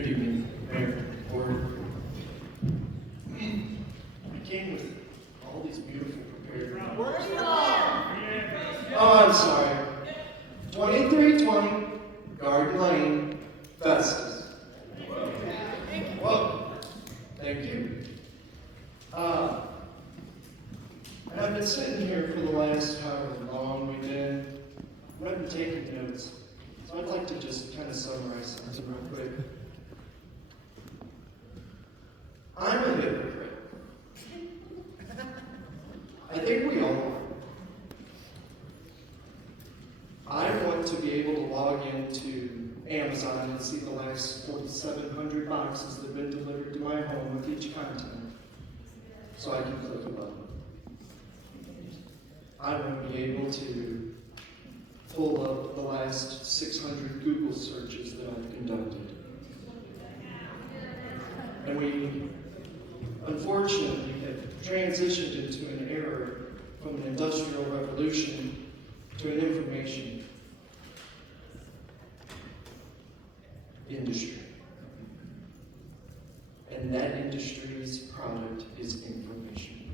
Good evening, Mayor, Board. I came with all these beautiful prepared remarks. Oh, I'm sorry. 2320 Garden Lane, Festus. Whoa, thank you. And I've been sitting here for the last however long we've been. I've been taking notes. So I'd like to just kind of summarize something real quick. I'm a hypocrite. I think we all are. I want to be able to log into Amazon and see the last 4,700 boxes that have been delivered to my home with each content, so I can click a button. I want to be able to pull up the last 600 Google searches that I've conducted. And we, unfortunately, have transitioned into an era from an industrial revolution to an information industry. And that industry's product is information.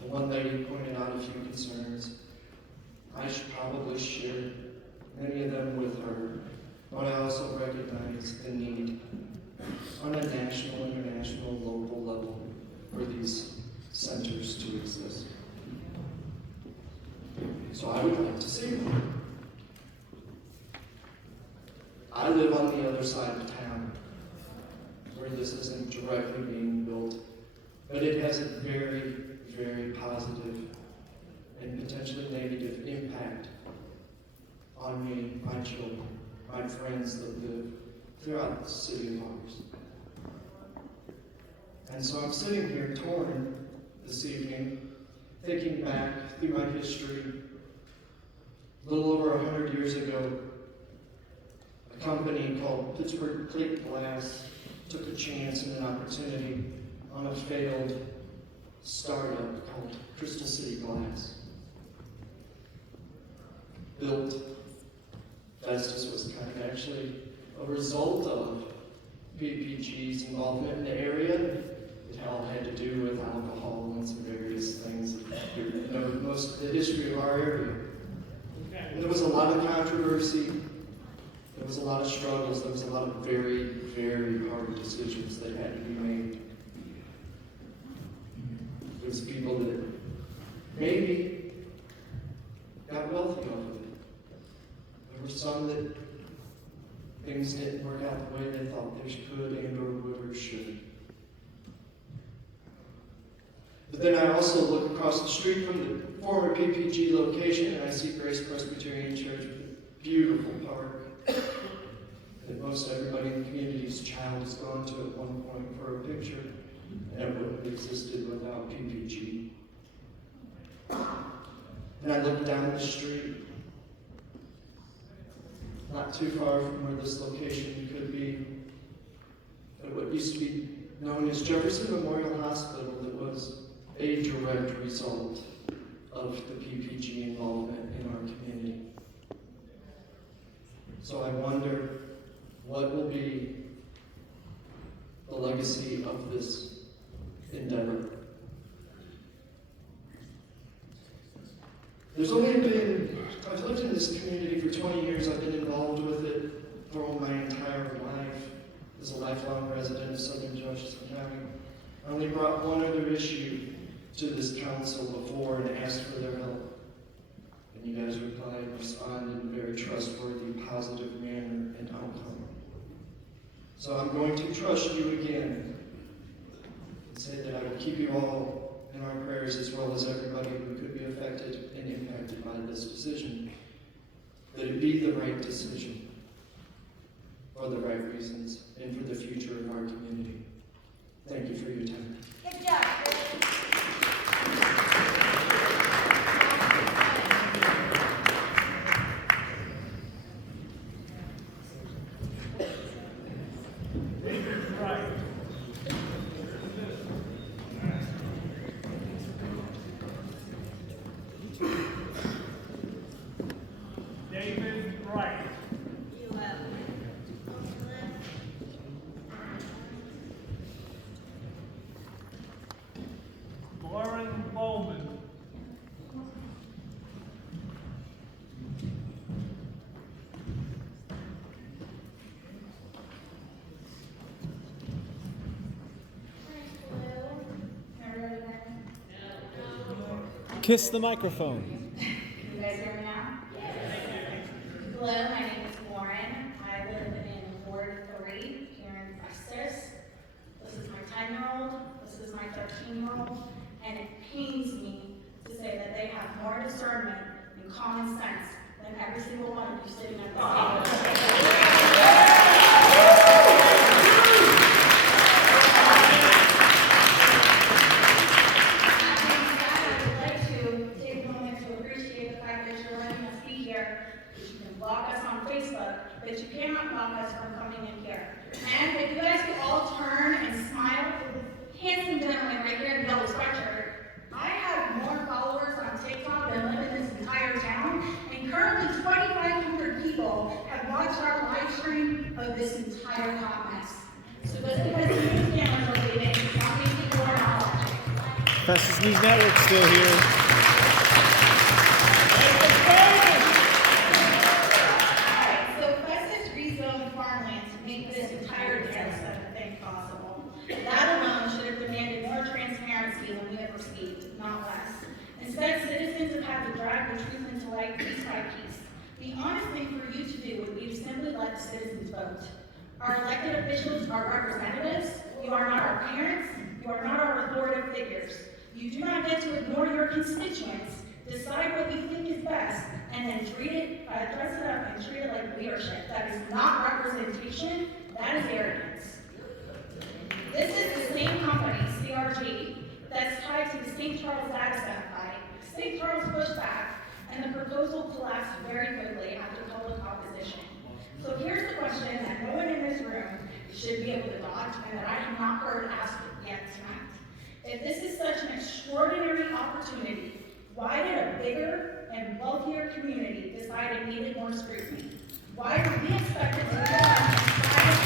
The one lady pointed out a few concerns. I should probably share many of them with her, but I also recognize the need on a national, international, local level for these centers to exist. So I would like to see them. I live on the other side of town, where this isn't directly being built, but it has a very, very positive and potentially negative impact on me, my children, my friends that live throughout the city of ours. And so I'm sitting here torn this evening, thinking back through my history. A little over 100 years ago, a company called Pittsburgh Plate Glass took a chance and an opportunity on a failed startup called Crystal City Glass. Built, Festus was kind of actually a result of PPG's involvement in the area. It all had to do with alcohol and some various things. You know, most of the history of our area. And there was a lot of controversy. There was a lot of struggles. There was a lot of very, very hard decisions that had to be made. There was people that maybe got wealthy off of it. There were some that things didn't work out the way they thought they could and or would or should. But then I also look across the street from the former PPG location and I see Grace Presbyterian Church with a beautiful park that most everybody in the community's child has gone to at one point for a picture, and it wouldn't have existed without PPG. And I look down the street, not too far from where this location could be, at what used to be known as Jefferson Memorial Hospital, that was a direct result of the PPG involvement in our community. So I wonder what will be the legacy of this endeavor. There's only been, I've lived in this community for 20 years, I've been involved with it for my entire life as a lifelong resident of Southern Jefferson County. I only brought one other issue to this council before and asked for their help. And you guys replied and responded in a very trustworthy, positive manner and outcome. So I'm going to trust you again and say that I will keep you all in our prayers as well as everybody who could be affected and impacted by this decision. That it be the right decision for the right reasons and for the future of our community. Thank you for your time. Good job. Kiss the microphone. Can you guys hear me now? Hello, my name is Lauren. I live in Ward 3 here in Festus. This is my 10-year-old, this is my 13-year-old, and it pains me to say that they have more discernment and common sense than every single one of you sitting at this table. But you cannot block us from coming in here. And if you guys could all turn and smile for the handsome gentleman right here in the yellow sweatshirt, I have more followers on TikTok than live in this entire town, and currently 2,500 people have watched our live stream of this entire hot mess. So just because the news cameras are leaving, does not mean people are not watching. Festus News Network still here. That alone should have demanded more transparency than we have received, not less. Instead, citizens have had to drag the truth into light piece by piece. The honest thing for you to do would be to simply let the citizens vote. Our elected officials are representatives. You are not our parents. You are not our authoritative figures. You do not get to ignore your constituents, decide what you think is best, and then dress it up and treat it like leadership. That is not representation. That is arrogance. This is the same company, CRG, that's tied to the St. Charles Data Center fight. St. Charles pushed back, and the proposal collapsed very quickly after public opposition. So here's the question that no one in this room should be able to dodge, and that I have not heard asked yet tonight. If this is such an extraordinary opportunity, why did a bigger and wealthier community decide it needed more scrutiny? Why were we expected to go out and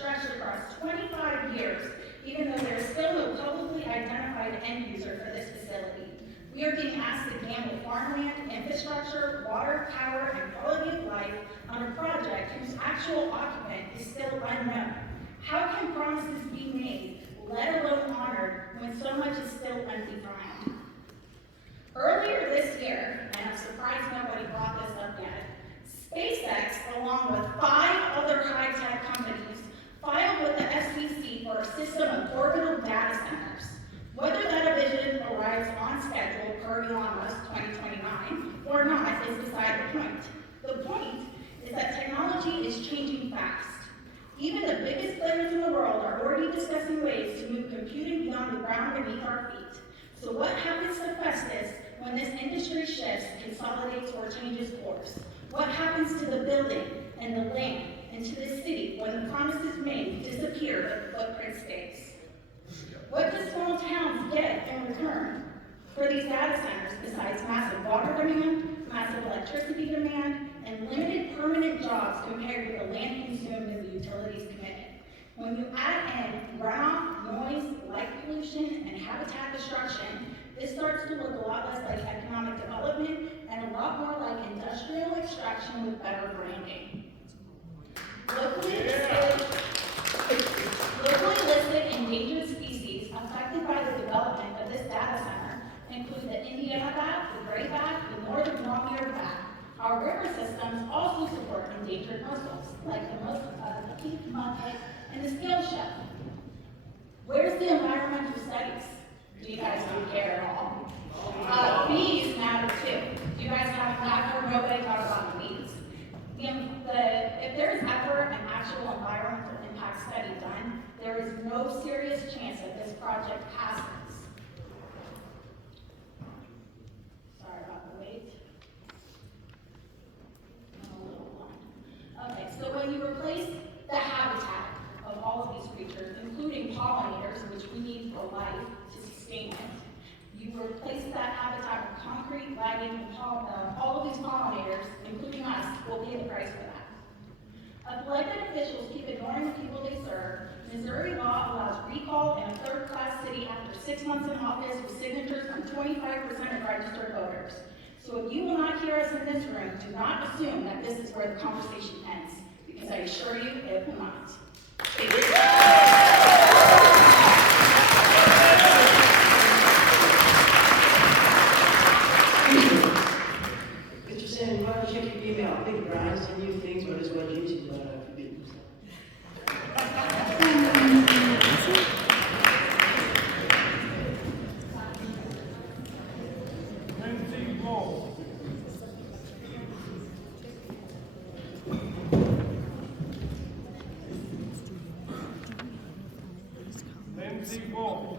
try across 25 years, even though there is still no publicly identified end user for this facility. We are being asked to gamble farmland, infrastructure, water, power, and quality of life on a project whose actual occupant is still unknown. How can promises be made, let alone honored, when so much is still undefined? Earlier this year, and I'm surprised nobody brought this up yet, SpaceX, along with 5 other high-tech companies, filed with the FCC for a system of orbital data centers. Whether that vision arrives on schedule per Elon Musk 2029 or not is beside the point. The point is that technology is changing fast. Even the biggest players in the world are already discussing ways to move computing beyond the ground beneath our feet. So what happens to Festus when this industry shifts, consolidates, or changes course? What happens to the building and the land and to the city when the promises made disappear but the footprint stays? What do small towns get in return for these data centers besides massive water demand, massive electricity demand, and limited permanent jobs compared with the land consumed and the utilities committed? When you add in runoff, noise, light pollution, and habitat destruction, this starts to look a lot less like economic development and a lot more like industrial extraction with better branding. Locally listed endangered species affected by the development of this data center include the Indiana bat, the gray bat, the northern long-eared bat. Our river systems also support endangered mussels, like the pink mudhead and the scale shell. Where's the environmental studies? Do you guys don't care at all? Bees matter too. You guys have not heard nobody talk about the bees. If there is ever an actual environmental impact study done, there is no serious chance that this project passes. Sorry about the wait. Okay, so when you replace the habitat of all of these creatures, including pollinators, which we need for life to sustain it, you replace that habitat with concrete, lagging, and all of these pollinators, including us, will pay the price for that. If elected officials keep ignoring the people they serve, Missouri law allows recall in a third-class city after 6 months in office with signatures from 25% of registered voters. So if you will not hear us in this room, do not assume that this is where the conversation ends, because I assure you it will not. Thank you. Everything full.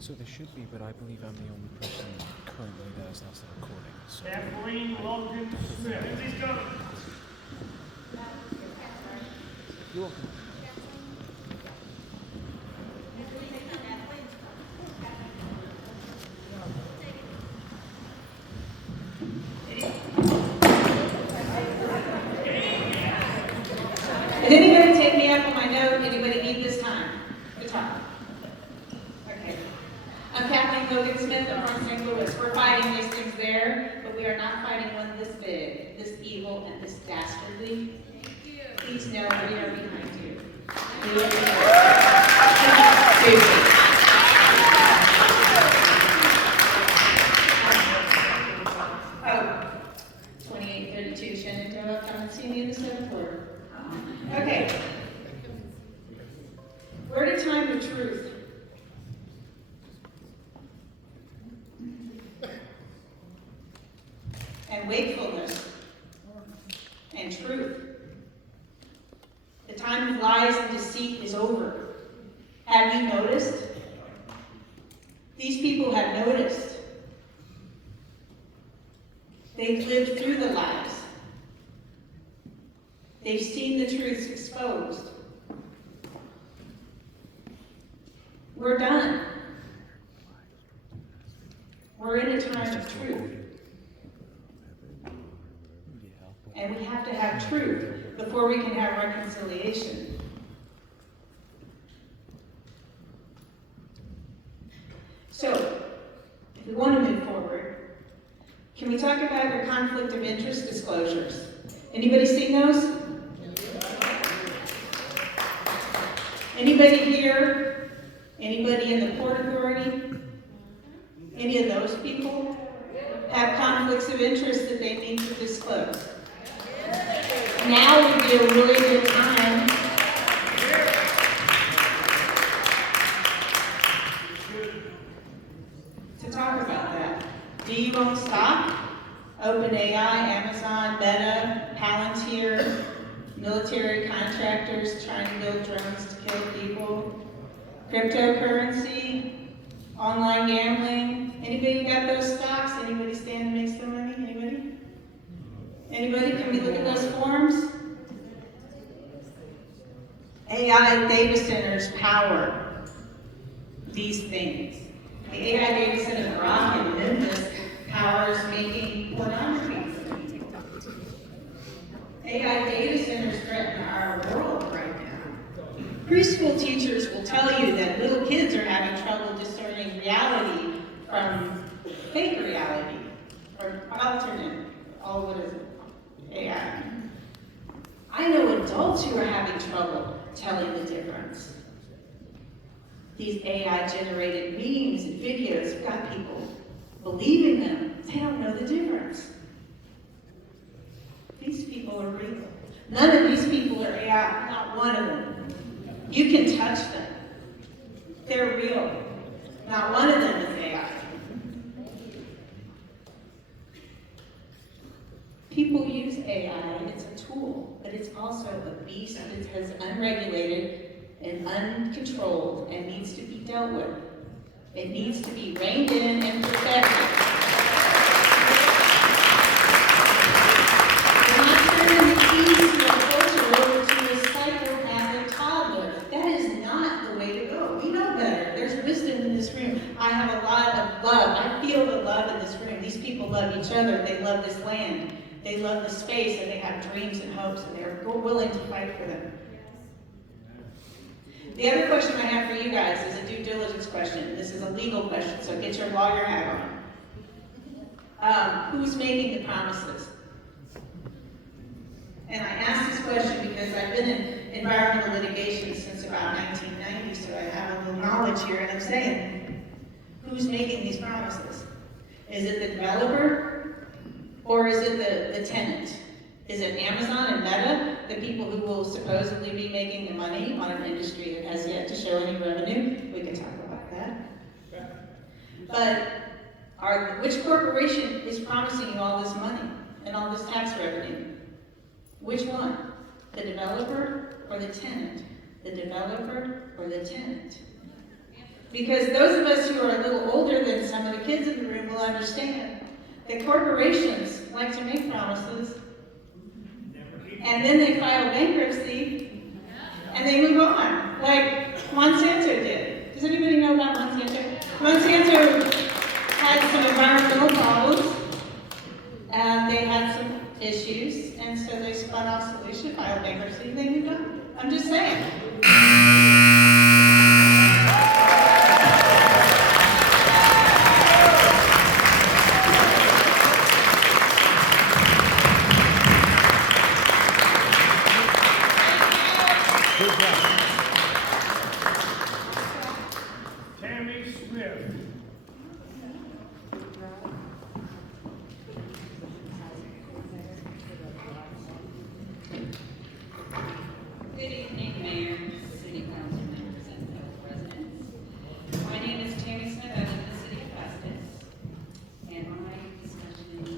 So there should be, but I believe I'm the only person currently that is not recording. So. Kathleen Logan Smith. Lindsay's coming. You're welcome. Did anybody take me up on my note? Anybody need this time to talk? Okay. I'm Kathleen Logan Smith. I'm from St. Louis. We're fighting these things there, but we are not fighting one this big, this evil, and this dastardly. Please know we are behind you. Oh, 2832 Shenandoah, come and see me in the 7th floor. Okay. Word of time of truth. And wakefulness. And truth. The time of lies and deceit is over. Have you noticed? These people have noticed. They've lived through the lies. They've seen the truths exposed. We're done. We're in a time of truth. And we have to have truth before we can have reconciliation. So, if we want to move forward, can we talk about your conflict of interest disclosures? Anybody seen those? Anybody here? Anybody in the Port Authority? Any of those people have conflicts of interest that they need to disclose? Now would be a really good time to talk about that. Do you own stock? OpenAI, Amazon, Meta, Palantir, military contractors trying to build drones to kill people, cryptocurrency, online gambling. Anybody got those stocks? Anybody stand and make some money? Anybody? Anybody? Can we look at those forms? AI data centers power these things. The AI data center in Rock and Memphis powers making pornography. AI data centers threaten our world right now. Preschool teachers will tell you that little kids are having trouble discerning reality from fake reality, or alternate, what is it? AI. I know adults who are having trouble telling the difference. These AI-generated memes and videos have got people believing them. They don't know the difference. These people are real. None of these people are AI, not one of them. You can touch them. They're real. Not one of them is AI. People use AI, it's a tool, but it's also a beast that is unregulated and uncontrolled and needs to be dealt with. It needs to be reined in and protected. We're not turning the keys to our culture over to a psychopathic toddler. That is not the way to go. We know better. There's wisdom in this room. I have a lot of love. I feel the love in this room. These people love each other. They love this land. They love the space, and they have dreams and hopes, and they're willing to fight for them. The other question I have for you guys is a due diligence question. This is a legal question, so get your lawyer hat on. Who's making the promises? And I ask this question because I've been in environmental litigation since about 1990, so I have a little knowledge here, and I'm saying, who's making these promises? Is it the developer? Or is it the tenant? Is it Amazon and Meta, the people who will supposedly be making the money on an industry that has yet to show any revenue? We can talk about that. But which corporation is promising you all this money and all this tax revenue? Which one? The developer or the tenant the developer or the tenant? Because those of us who are a little older than some of the kids in the room will understand that corporations like to make promises, and then they file bankruptcy, and they move on, like Monsanto did. Does anybody know about Monsanto? Monsanto had some environmental problems, and they had some issues, and so they spun off solution, filed bankruptcy, and they moved on. I'm just saying. Tammy Smith. Good evening, Mayor, City Council members, and fellow residents. My name is Tammy Smith. I live in the city of Festus, and my discussion is.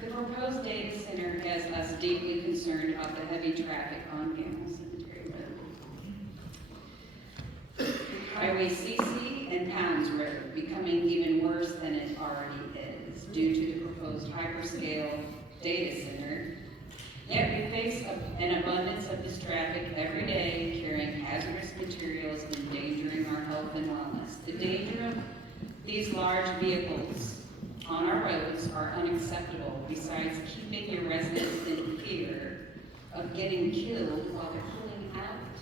The proposed data center has us deeply concerned about the heavy traffic on Gamble Cemetery Road. Highway CC and Pounds Road becoming even worse than it already is due to the proposed hyperscale data center. Yet we face an abundance of this traffic every day, carrying hazardous materials, endangering our health and wellness. The danger of these large vehicles on our roads are unacceptable, besides keeping your residents in fear of getting killed while they're pulling out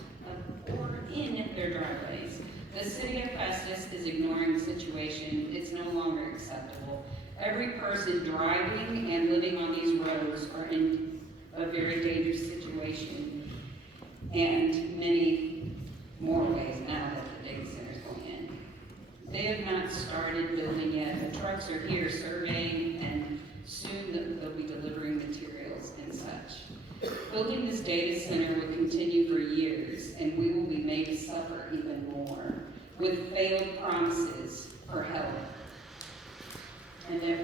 of or in their driveways. The city of Festus is ignoring the situation. It's no longer acceptable. Every person driving and living on these roads are in a very dangerous situation, and many more ways now that the data center's going in. They have not started building yet. The trucks are here surveying, and soon they'll be delivering materials and such. Building this data center will continue for years, and we will be made to suffer even more with failed promises for help. And that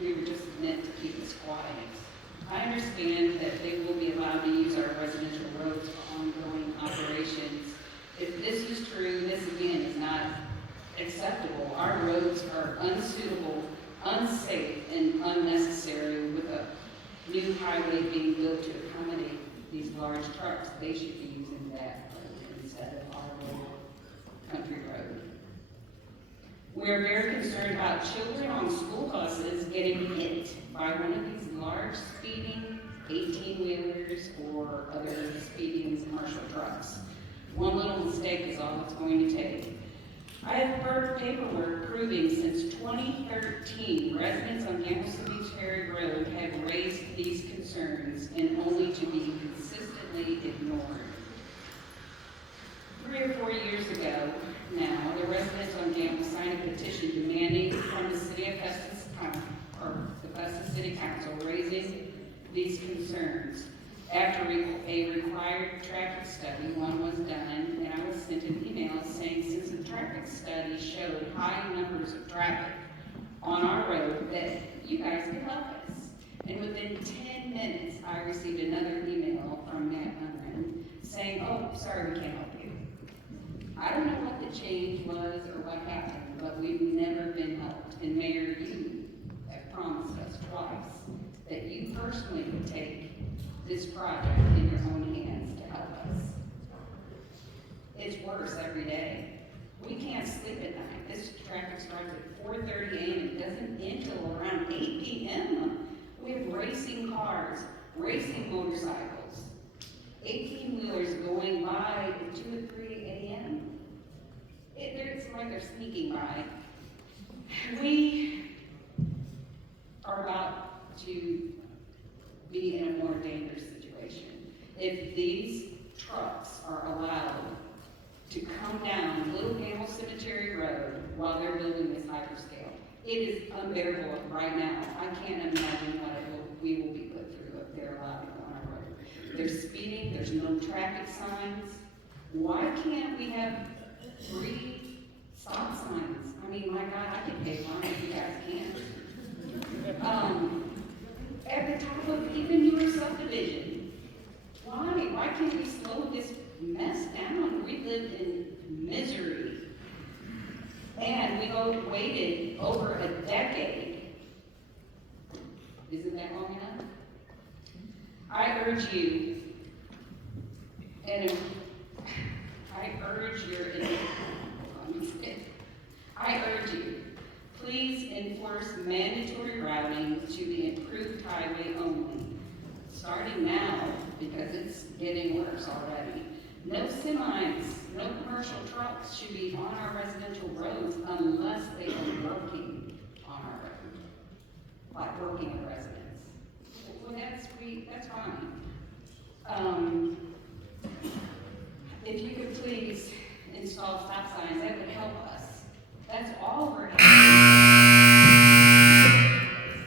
we were just meant to keep us quiet. I understand that they will be allowed to use our residential roads for ongoing operations. If this is true, this again is not acceptable. Our roads are unsuitable, unsafe, and unnecessary with a new highway being built to accommodate these large trucks. They should be using that road instead of our little country road. We are very concerned about children on school buses getting hit by one of these large speeding 18-wheelers or other speeding commercial trucks. One little mistake is all it's going to take. I have heard paperwork proving since 2013, residents on Gamble Cemetery Road have raised these concerns and only to be consistently ignored. 3 or 4 years ago now, the residents on Gamble signed a petition demanding from the city of Festus or the Festus City Council raising these concerns. After a required traffic study, one was done, and I was sent an email saying since the traffic study showed high numbers of traffic on our road that you guys could help us. And within 10 minutes, I received another email from Matt Unren saying, oh, sorry, we can't help you. I don't know what the change was or what happened, but we've never been helped. And Mayor, you have promised us twice that you personally would take this project in your own hands to help us. It's worse every day. We can't sleep at night. This traffic starts at 4:30 a.m. and doesn't end till around 8 p.m. We have racing cars, racing motorcycles, 18-wheelers going by at 2 or 3 a.m. It's like they're sneaking by. We are about to be in a more dangerous situation. If these trucks are allowed to come down Little Gamble Cemetery Road while they're building this hyperscale, it is unbearable right now. I can't imagine what we will be put through if they're allowed to go on our road. There's speeding, there's no traffic signs. Why can't we have 3 stop signs? I mean, my God, I can pay for it if you guys can't. At the top of even your subdivision. Why can't we slow this mess down? We live in misery. And we waited over a decade. Isn't that long enough? I urge you, and I urge you, please enforce mandatory routing to the improved highway only. Starting now, because it's getting worse already. No semis, no commercial trucks should be on our residential roads unless they are working on our road, like working in residence. Well, that's fine. If you could please install stop signs, that would help us. That's all we're asking.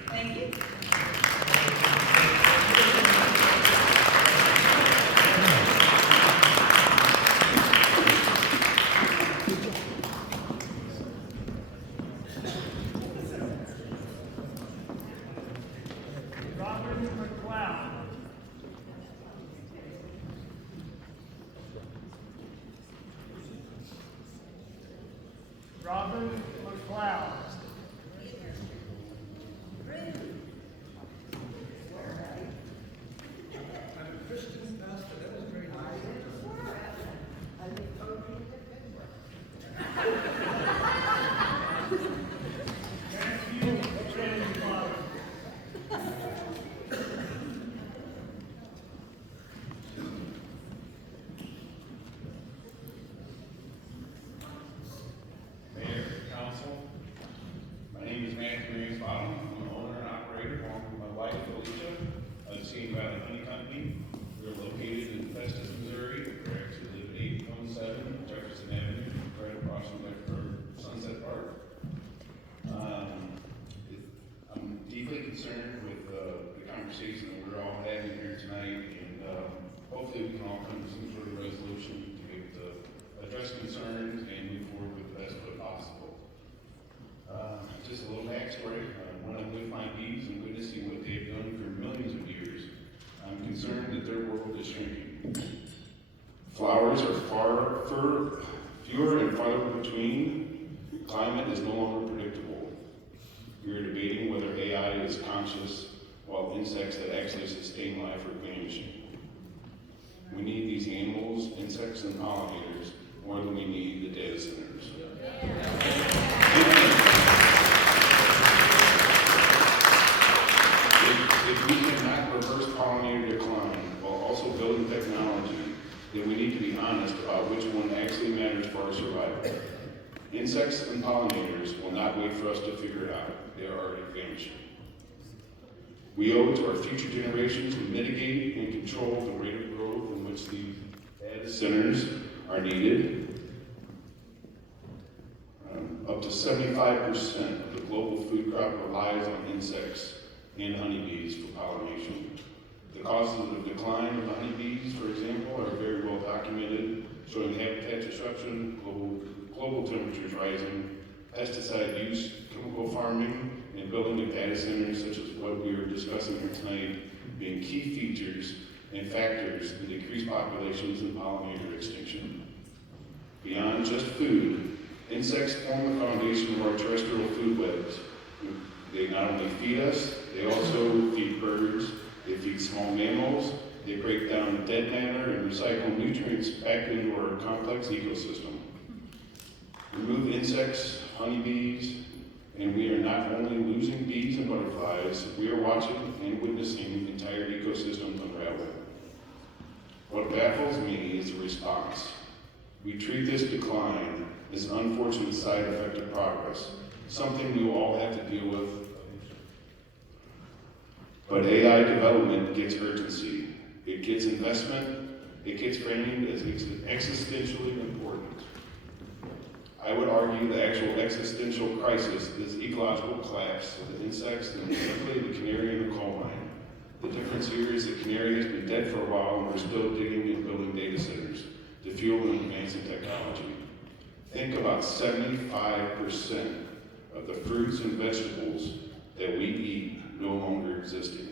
Thank you. Robin McLeod. We're located in Festus, Missouri. We actually live at 817 Jefferson Avenue, right across from Sunset Park. I'm deeply concerned with the conversation that we're all having here tonight, and hopefully we can all come to some sort of resolution to be able to address concerns and move forward with the best foot possible. Just a little backstory. When I'm with my bees and witnessing what they've done for millions of years, I'm concerned that their world is shrinking. Flowers are fewer and farther between. Climate is no longer predictable. We are debating whether AI is conscious while insects that actually sustain life are vanishing. We need these animals, insects, and pollinators more than we need the data centers. If we cannot reverse pollinator decline while also building technology, then we need to be honest about which one actually matters for our survival. Insects and pollinators will not wait for us to figure it out. They are already vanishing. We owe it to our future generations to mitigate and control the rate of growth in which these data centers are needed. Up to 75% of the global food crop relies on insects and honeybees for pollination. The causes of decline of honeybees, for example, are very well documented, showing habitat destruction, global temperatures rising, pesticide use, chemical farming, and building of data centers such as what we are discussing here tonight being key features and factors in decreased populations and pollinator extinction. Beyond just food, insects form the foundation of our terrestrial food webs. They not only feed us, they also feed birds, they feed small mammals, they break down dead matter and recycle nutrients back into our complex ecosystem. Remove insects, honeybees, and we are not only losing bees and butterflies, we are watching and witnessing entire ecosystems unravel. What baffles me is the response. We treat this decline as an unfortunate side effect of progress, something we will all have to deal with. But AI development gets urgency. It gets investment. It gets framed as existentially important. I would argue the actual existential crisis is ecological collapse of the insects and particularly the canary in the coal mine. The difference here is the canary has been dead for a while and we're still digging and building data centers to fuel and advancing technology. Think think about 75% of the fruits and vegetables that we eat no longer existing.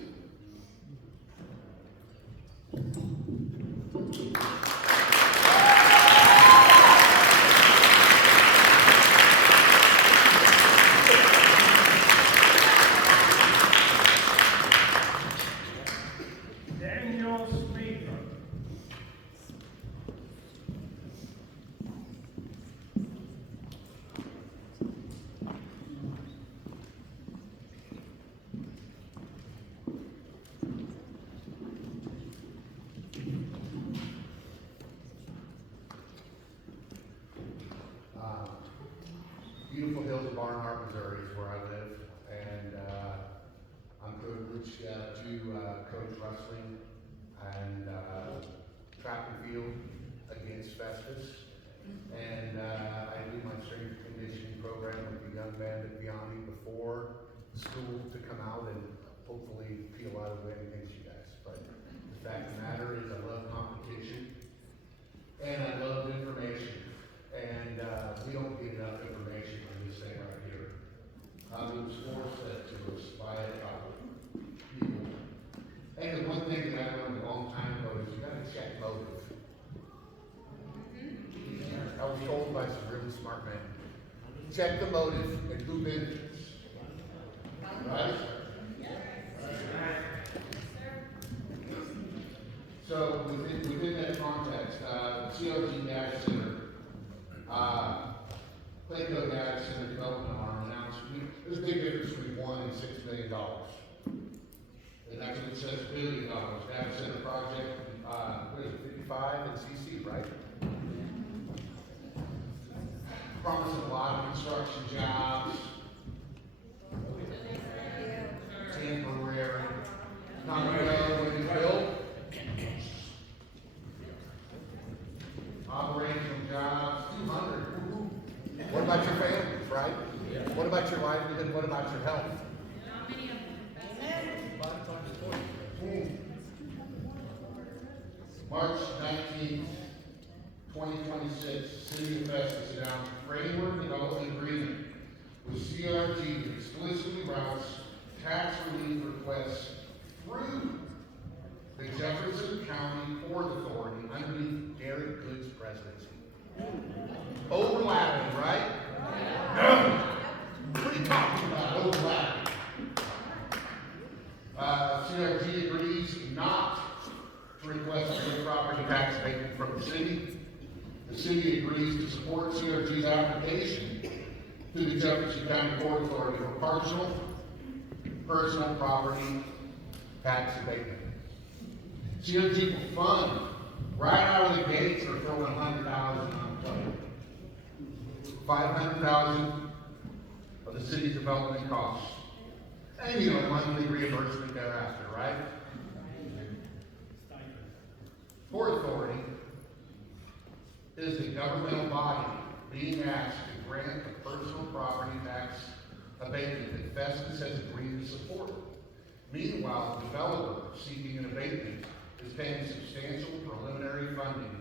Daniel Speaker. Beautiful Hills of Barnhart, Missouri is where I live, and I'm privileged to coach wrestling and track and field against Festus. And I do my strength and conditioning program with the young band at Beyond Me before school to come out and hopefully peel out a win against you guys. But the fact of the matter is I love competition and I love information. And we don't get enough information on this thing right here. It was forced to us by a couple people. And the one thing that I learned a long time ago is you gotta check motive. I was told by some really smart men. Check the motive and who benefits. Right? So within that context, CRG Data Center, Plato Data Center Development Arm announced there's a big difference between $1 and $6 million. And that's what it says, $1 billion. Data center project, what is it, 55 in CC, right? Promising a lot of construction jobs. Temporary. Not when you build. Operational jobs, 200. What about your families, right? What about your livelihood? What about your health? March 19th, 2026, City of Festus announced framework development agreement with CRG that explicitly routes tax relief requests through the Jefferson County Port Authority underneath Derek Good's presidency. Overlapping, right? No. What are you talking about, overlapping? CRG agrees not to request real property tax abatement from the city. The city agrees to support CRG's application to the Jefferson County Port Authority for partial personal property tax abatement. CRG will fund right out of the gates for throwing $100,000 on the plate. $500,000 of the city's development costs. And you know, monthly reimbursement thereafter, right? Port Authority is the governmental body being asked to grant the personal property tax abatement that Festus has agreed to support. Meanwhile, the developer seeking an abatement is paying substantial preliminary funding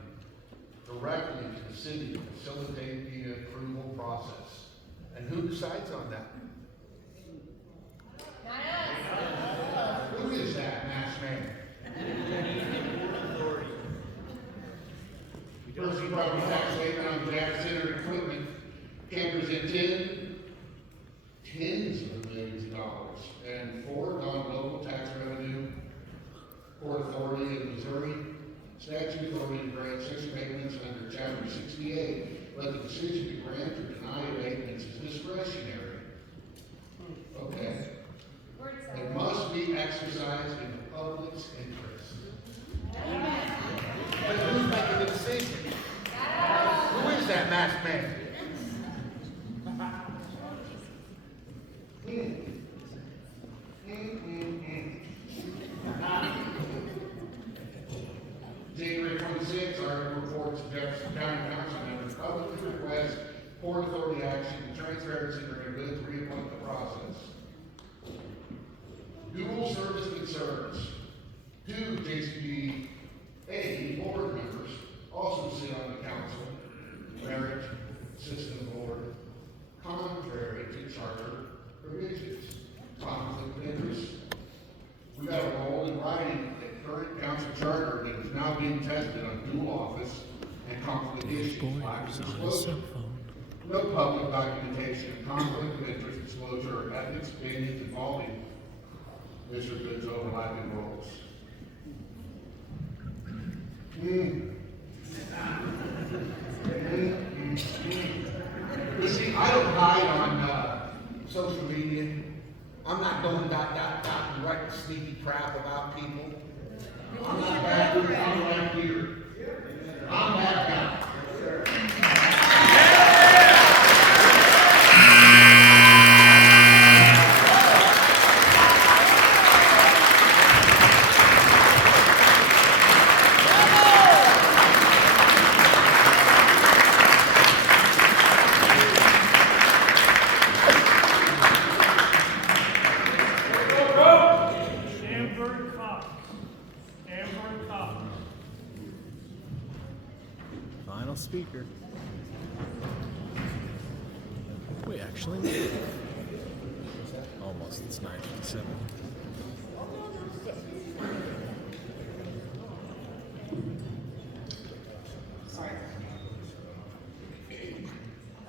directly to the city to facilitate the approval process. And who decides on that? Not us. Who is that masked man? Personal property tax abatement on data center equipment can present tens of millions of dollars and foregone local tax revenue. Port Authority of Missouri statute authority to grant such abatements under Chapter 68, but the decision to grant or deny abatements is discretionary. Okay. It must be exercised in the public's interest. But who's making the decision? Who is that masked man? January 26th, our reports of Jefferson County Council members publicly request Port Authority action and transparency during a good reappointment process. Dual service concerns. 2 JCBA board members also sit on the council merit system. provisions. Conflict of interest. We got a role in writing the current council charter that is now being tested on dual office and conflict issues. Lack of disclosure. No public documentation of conflict of interest disclosure or ethics opinions involving Mr. Good's overlapping roles. You see, I don't hide on social media. I'm not going and writing sneaky crap about people. I'm not bad dude, I'm right here. I'm that guy. Final speaker. Wait, actually, almost. It's 9:57. Sorry.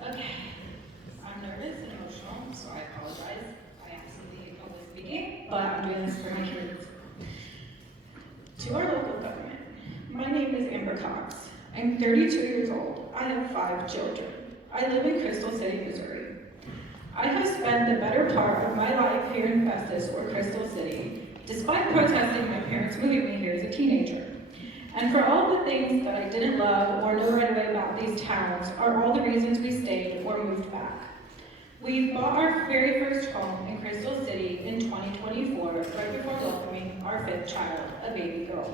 Okay. I'm nervous and emotional, so I apologize. I absolutely hate public speaking, but I'm doing this for my kids. To our local government, my name is Amber Cox. I'm 32 years old. I have 5 children. I live in Crystal City, Missouri. I have spent the better part of my life here in Festus or Crystal City, despite protesting my parents moving me here as a teenager. And for all the things that I didn't love or know right away about these towns are all the reasons we stayed or moved back. We bought our very first home in Crystal City in 2024, right before welcoming our 5th child, a baby girl.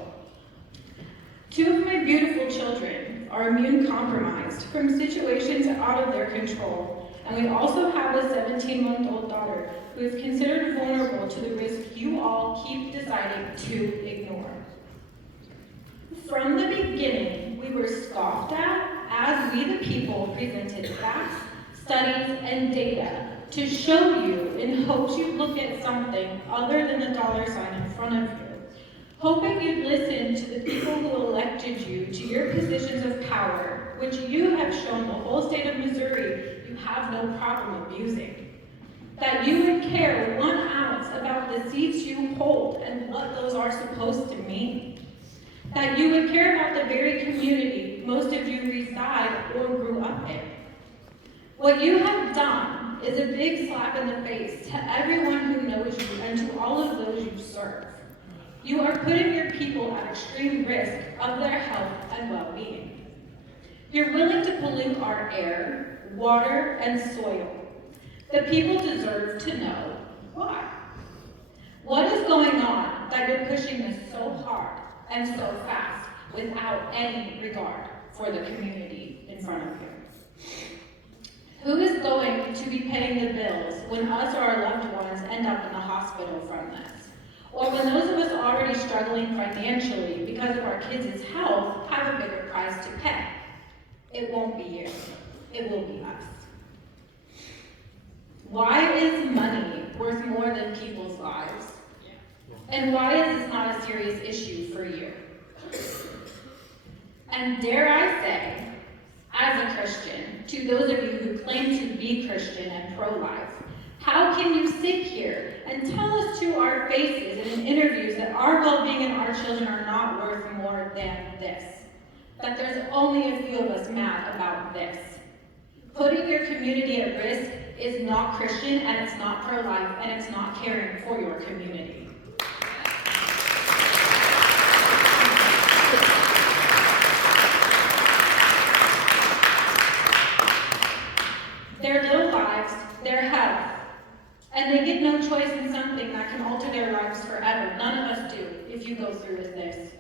2 of my beautiful children are immune compromised from situations out of their control, and we also have a 17-month-old daughter who is considered vulnerable to the risk you all keep deciding to ignore. From the beginning, we were scoffed at as we the people presented facts, studies, and data to show you in hopes you'd look at something other than the dollar sign in front of you. Hoping you'd listen to the people who elected you to your positions of power, which you have shown the whole state of Missouri you have no problem abusing. That you would care 1 ounce about the seats you hold and what those are supposed to mean. That you would care about the very community most of you reside or grew up in. What you have done is a big slap in the face to everyone who knows you and to all of those you serve. You are putting your people at extreme risk of their health and well-being. You're willing to pollute our air, water, and soil. The people deserve to know why. What is going on that you're pushing this so hard and so fast without any regard for the community in front of you? Who is going to be paying the bills when us or our loved ones end up in the hospital from this? Or when those of us already struggling financially because of our kids' health have a bigger price to pay? It won't be you. It will be us. Why is money worth more than people's lives? And why is this not a serious issue for you? And dare I say, as a Christian, to those of you who claim to be Christian and pro-life, how can you sit here and tell us to our faces and in interviews that our well-being and our children are not worth more than this? That there's only a few of us mad about this? Putting your community at risk is not Christian, and it's not pro-life, and it's not caring for your community. Their little lives, their health, and they get no choice in something that can alter their lives forever. None of us do, if you go through with this.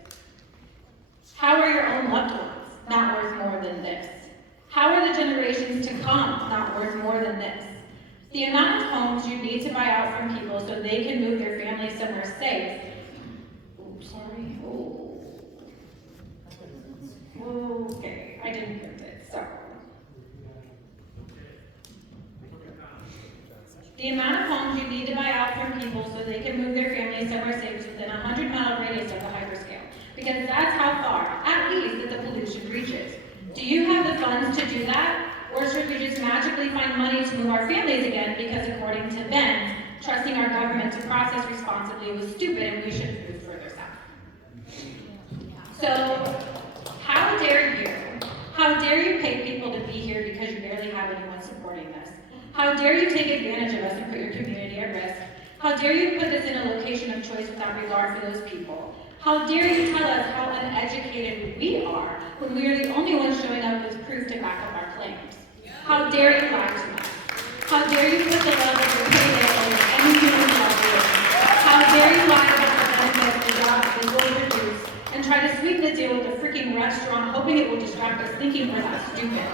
How are your own loved ones not worth more than this? How are the generations to come not worth more than this? The amount of homes you need to buy out from people so they can move their family somewhere safe. Oops, sorry. Okay, I didn't print it, so. The amount of homes you need to buy out from people so they can move their families somewhere safe is within a 100-mile radius of the hyperscale. Because that's how far, at least, that the pollution reaches. Do you have the funds to do that? Or should we just magically find money to move our families again because according to them, trusting our government to process responsibly was stupid and we should have moved further south? So, how dare you? How dare you pay people to be here because you barely have anyone supporting this? How dare you take advantage of us and put your community at risk? How dare you put this in a location of choice without regard for those people? How dare you tell us how uneducated we are when we are the only ones showing up with proof to back up our claims? How dare you lie to us? How dare you put the love of your payday over any human well-being? How dare you lie about the benefits the jobs they will produce and try to sweep the deal with a freaking restaurant hoping it will distract us thinking we're that stupid?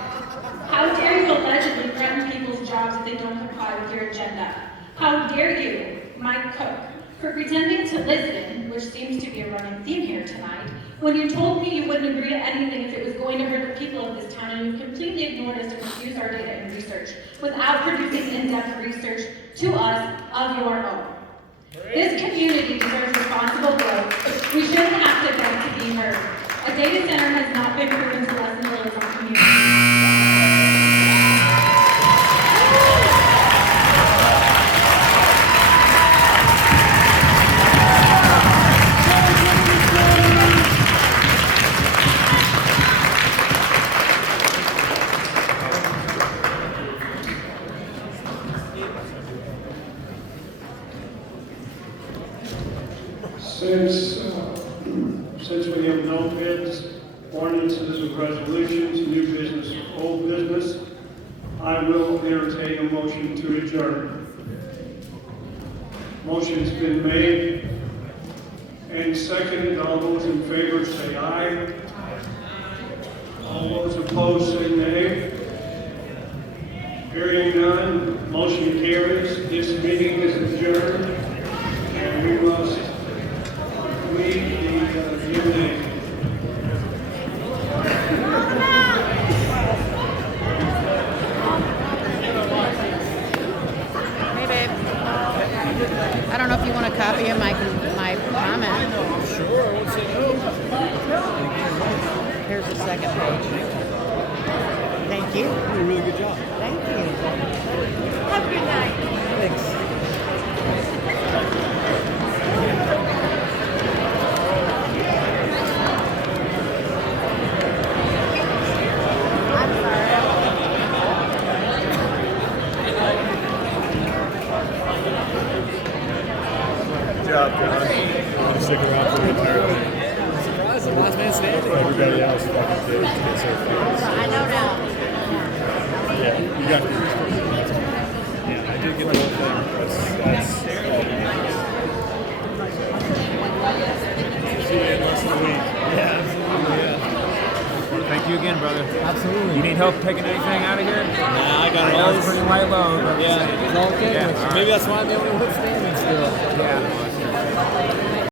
How dare you allegedly threaten people's jobs if they don't comply with your agenda? How dare you, Mike Cook, for pretending to listen, which seems to be a running theme here tonight, when you told me you wouldn't agree to anything if it was going to hurt the people of this town, and you've completely ignored us to refuse our data and research without producing in-depth research to us of your own. This community deserves responsible growth. We shouldn't have to beg to be heard. A data center has not been proven to lessen the loads on communities. Since we have no bids, ordinances, or resolutions, new business, or old business, I will entertain a motion to adjourn. Motion's been made and seconded. All those in favor say aye. All those opposed say nay. Hearing none, motion carries. This meeting is adjourned, and we must read the name. Hey, babe. I don't know if you want a copy of my comment. Sure, what's it? Here's the second page. Thank you. You did a really good job. Thank you. Have a good night. Thanks. Good job, John. I'm going to stick around for the entire thing. I'm surprised, I'm last man standing. Everybody else fucking did. It's so fast. I know now. Yeah, you got the Yeah, I did get the whole thing. That's see you in the rest of the week. Yeah, absolutely, yeah. Thank you again, brother. Absolutely. You need help taking anything out of here? Nah, I got it all. It's pretty light load. Yeah, it's all okay. Yeah, right. Maybe that's why I'm the only one standing still.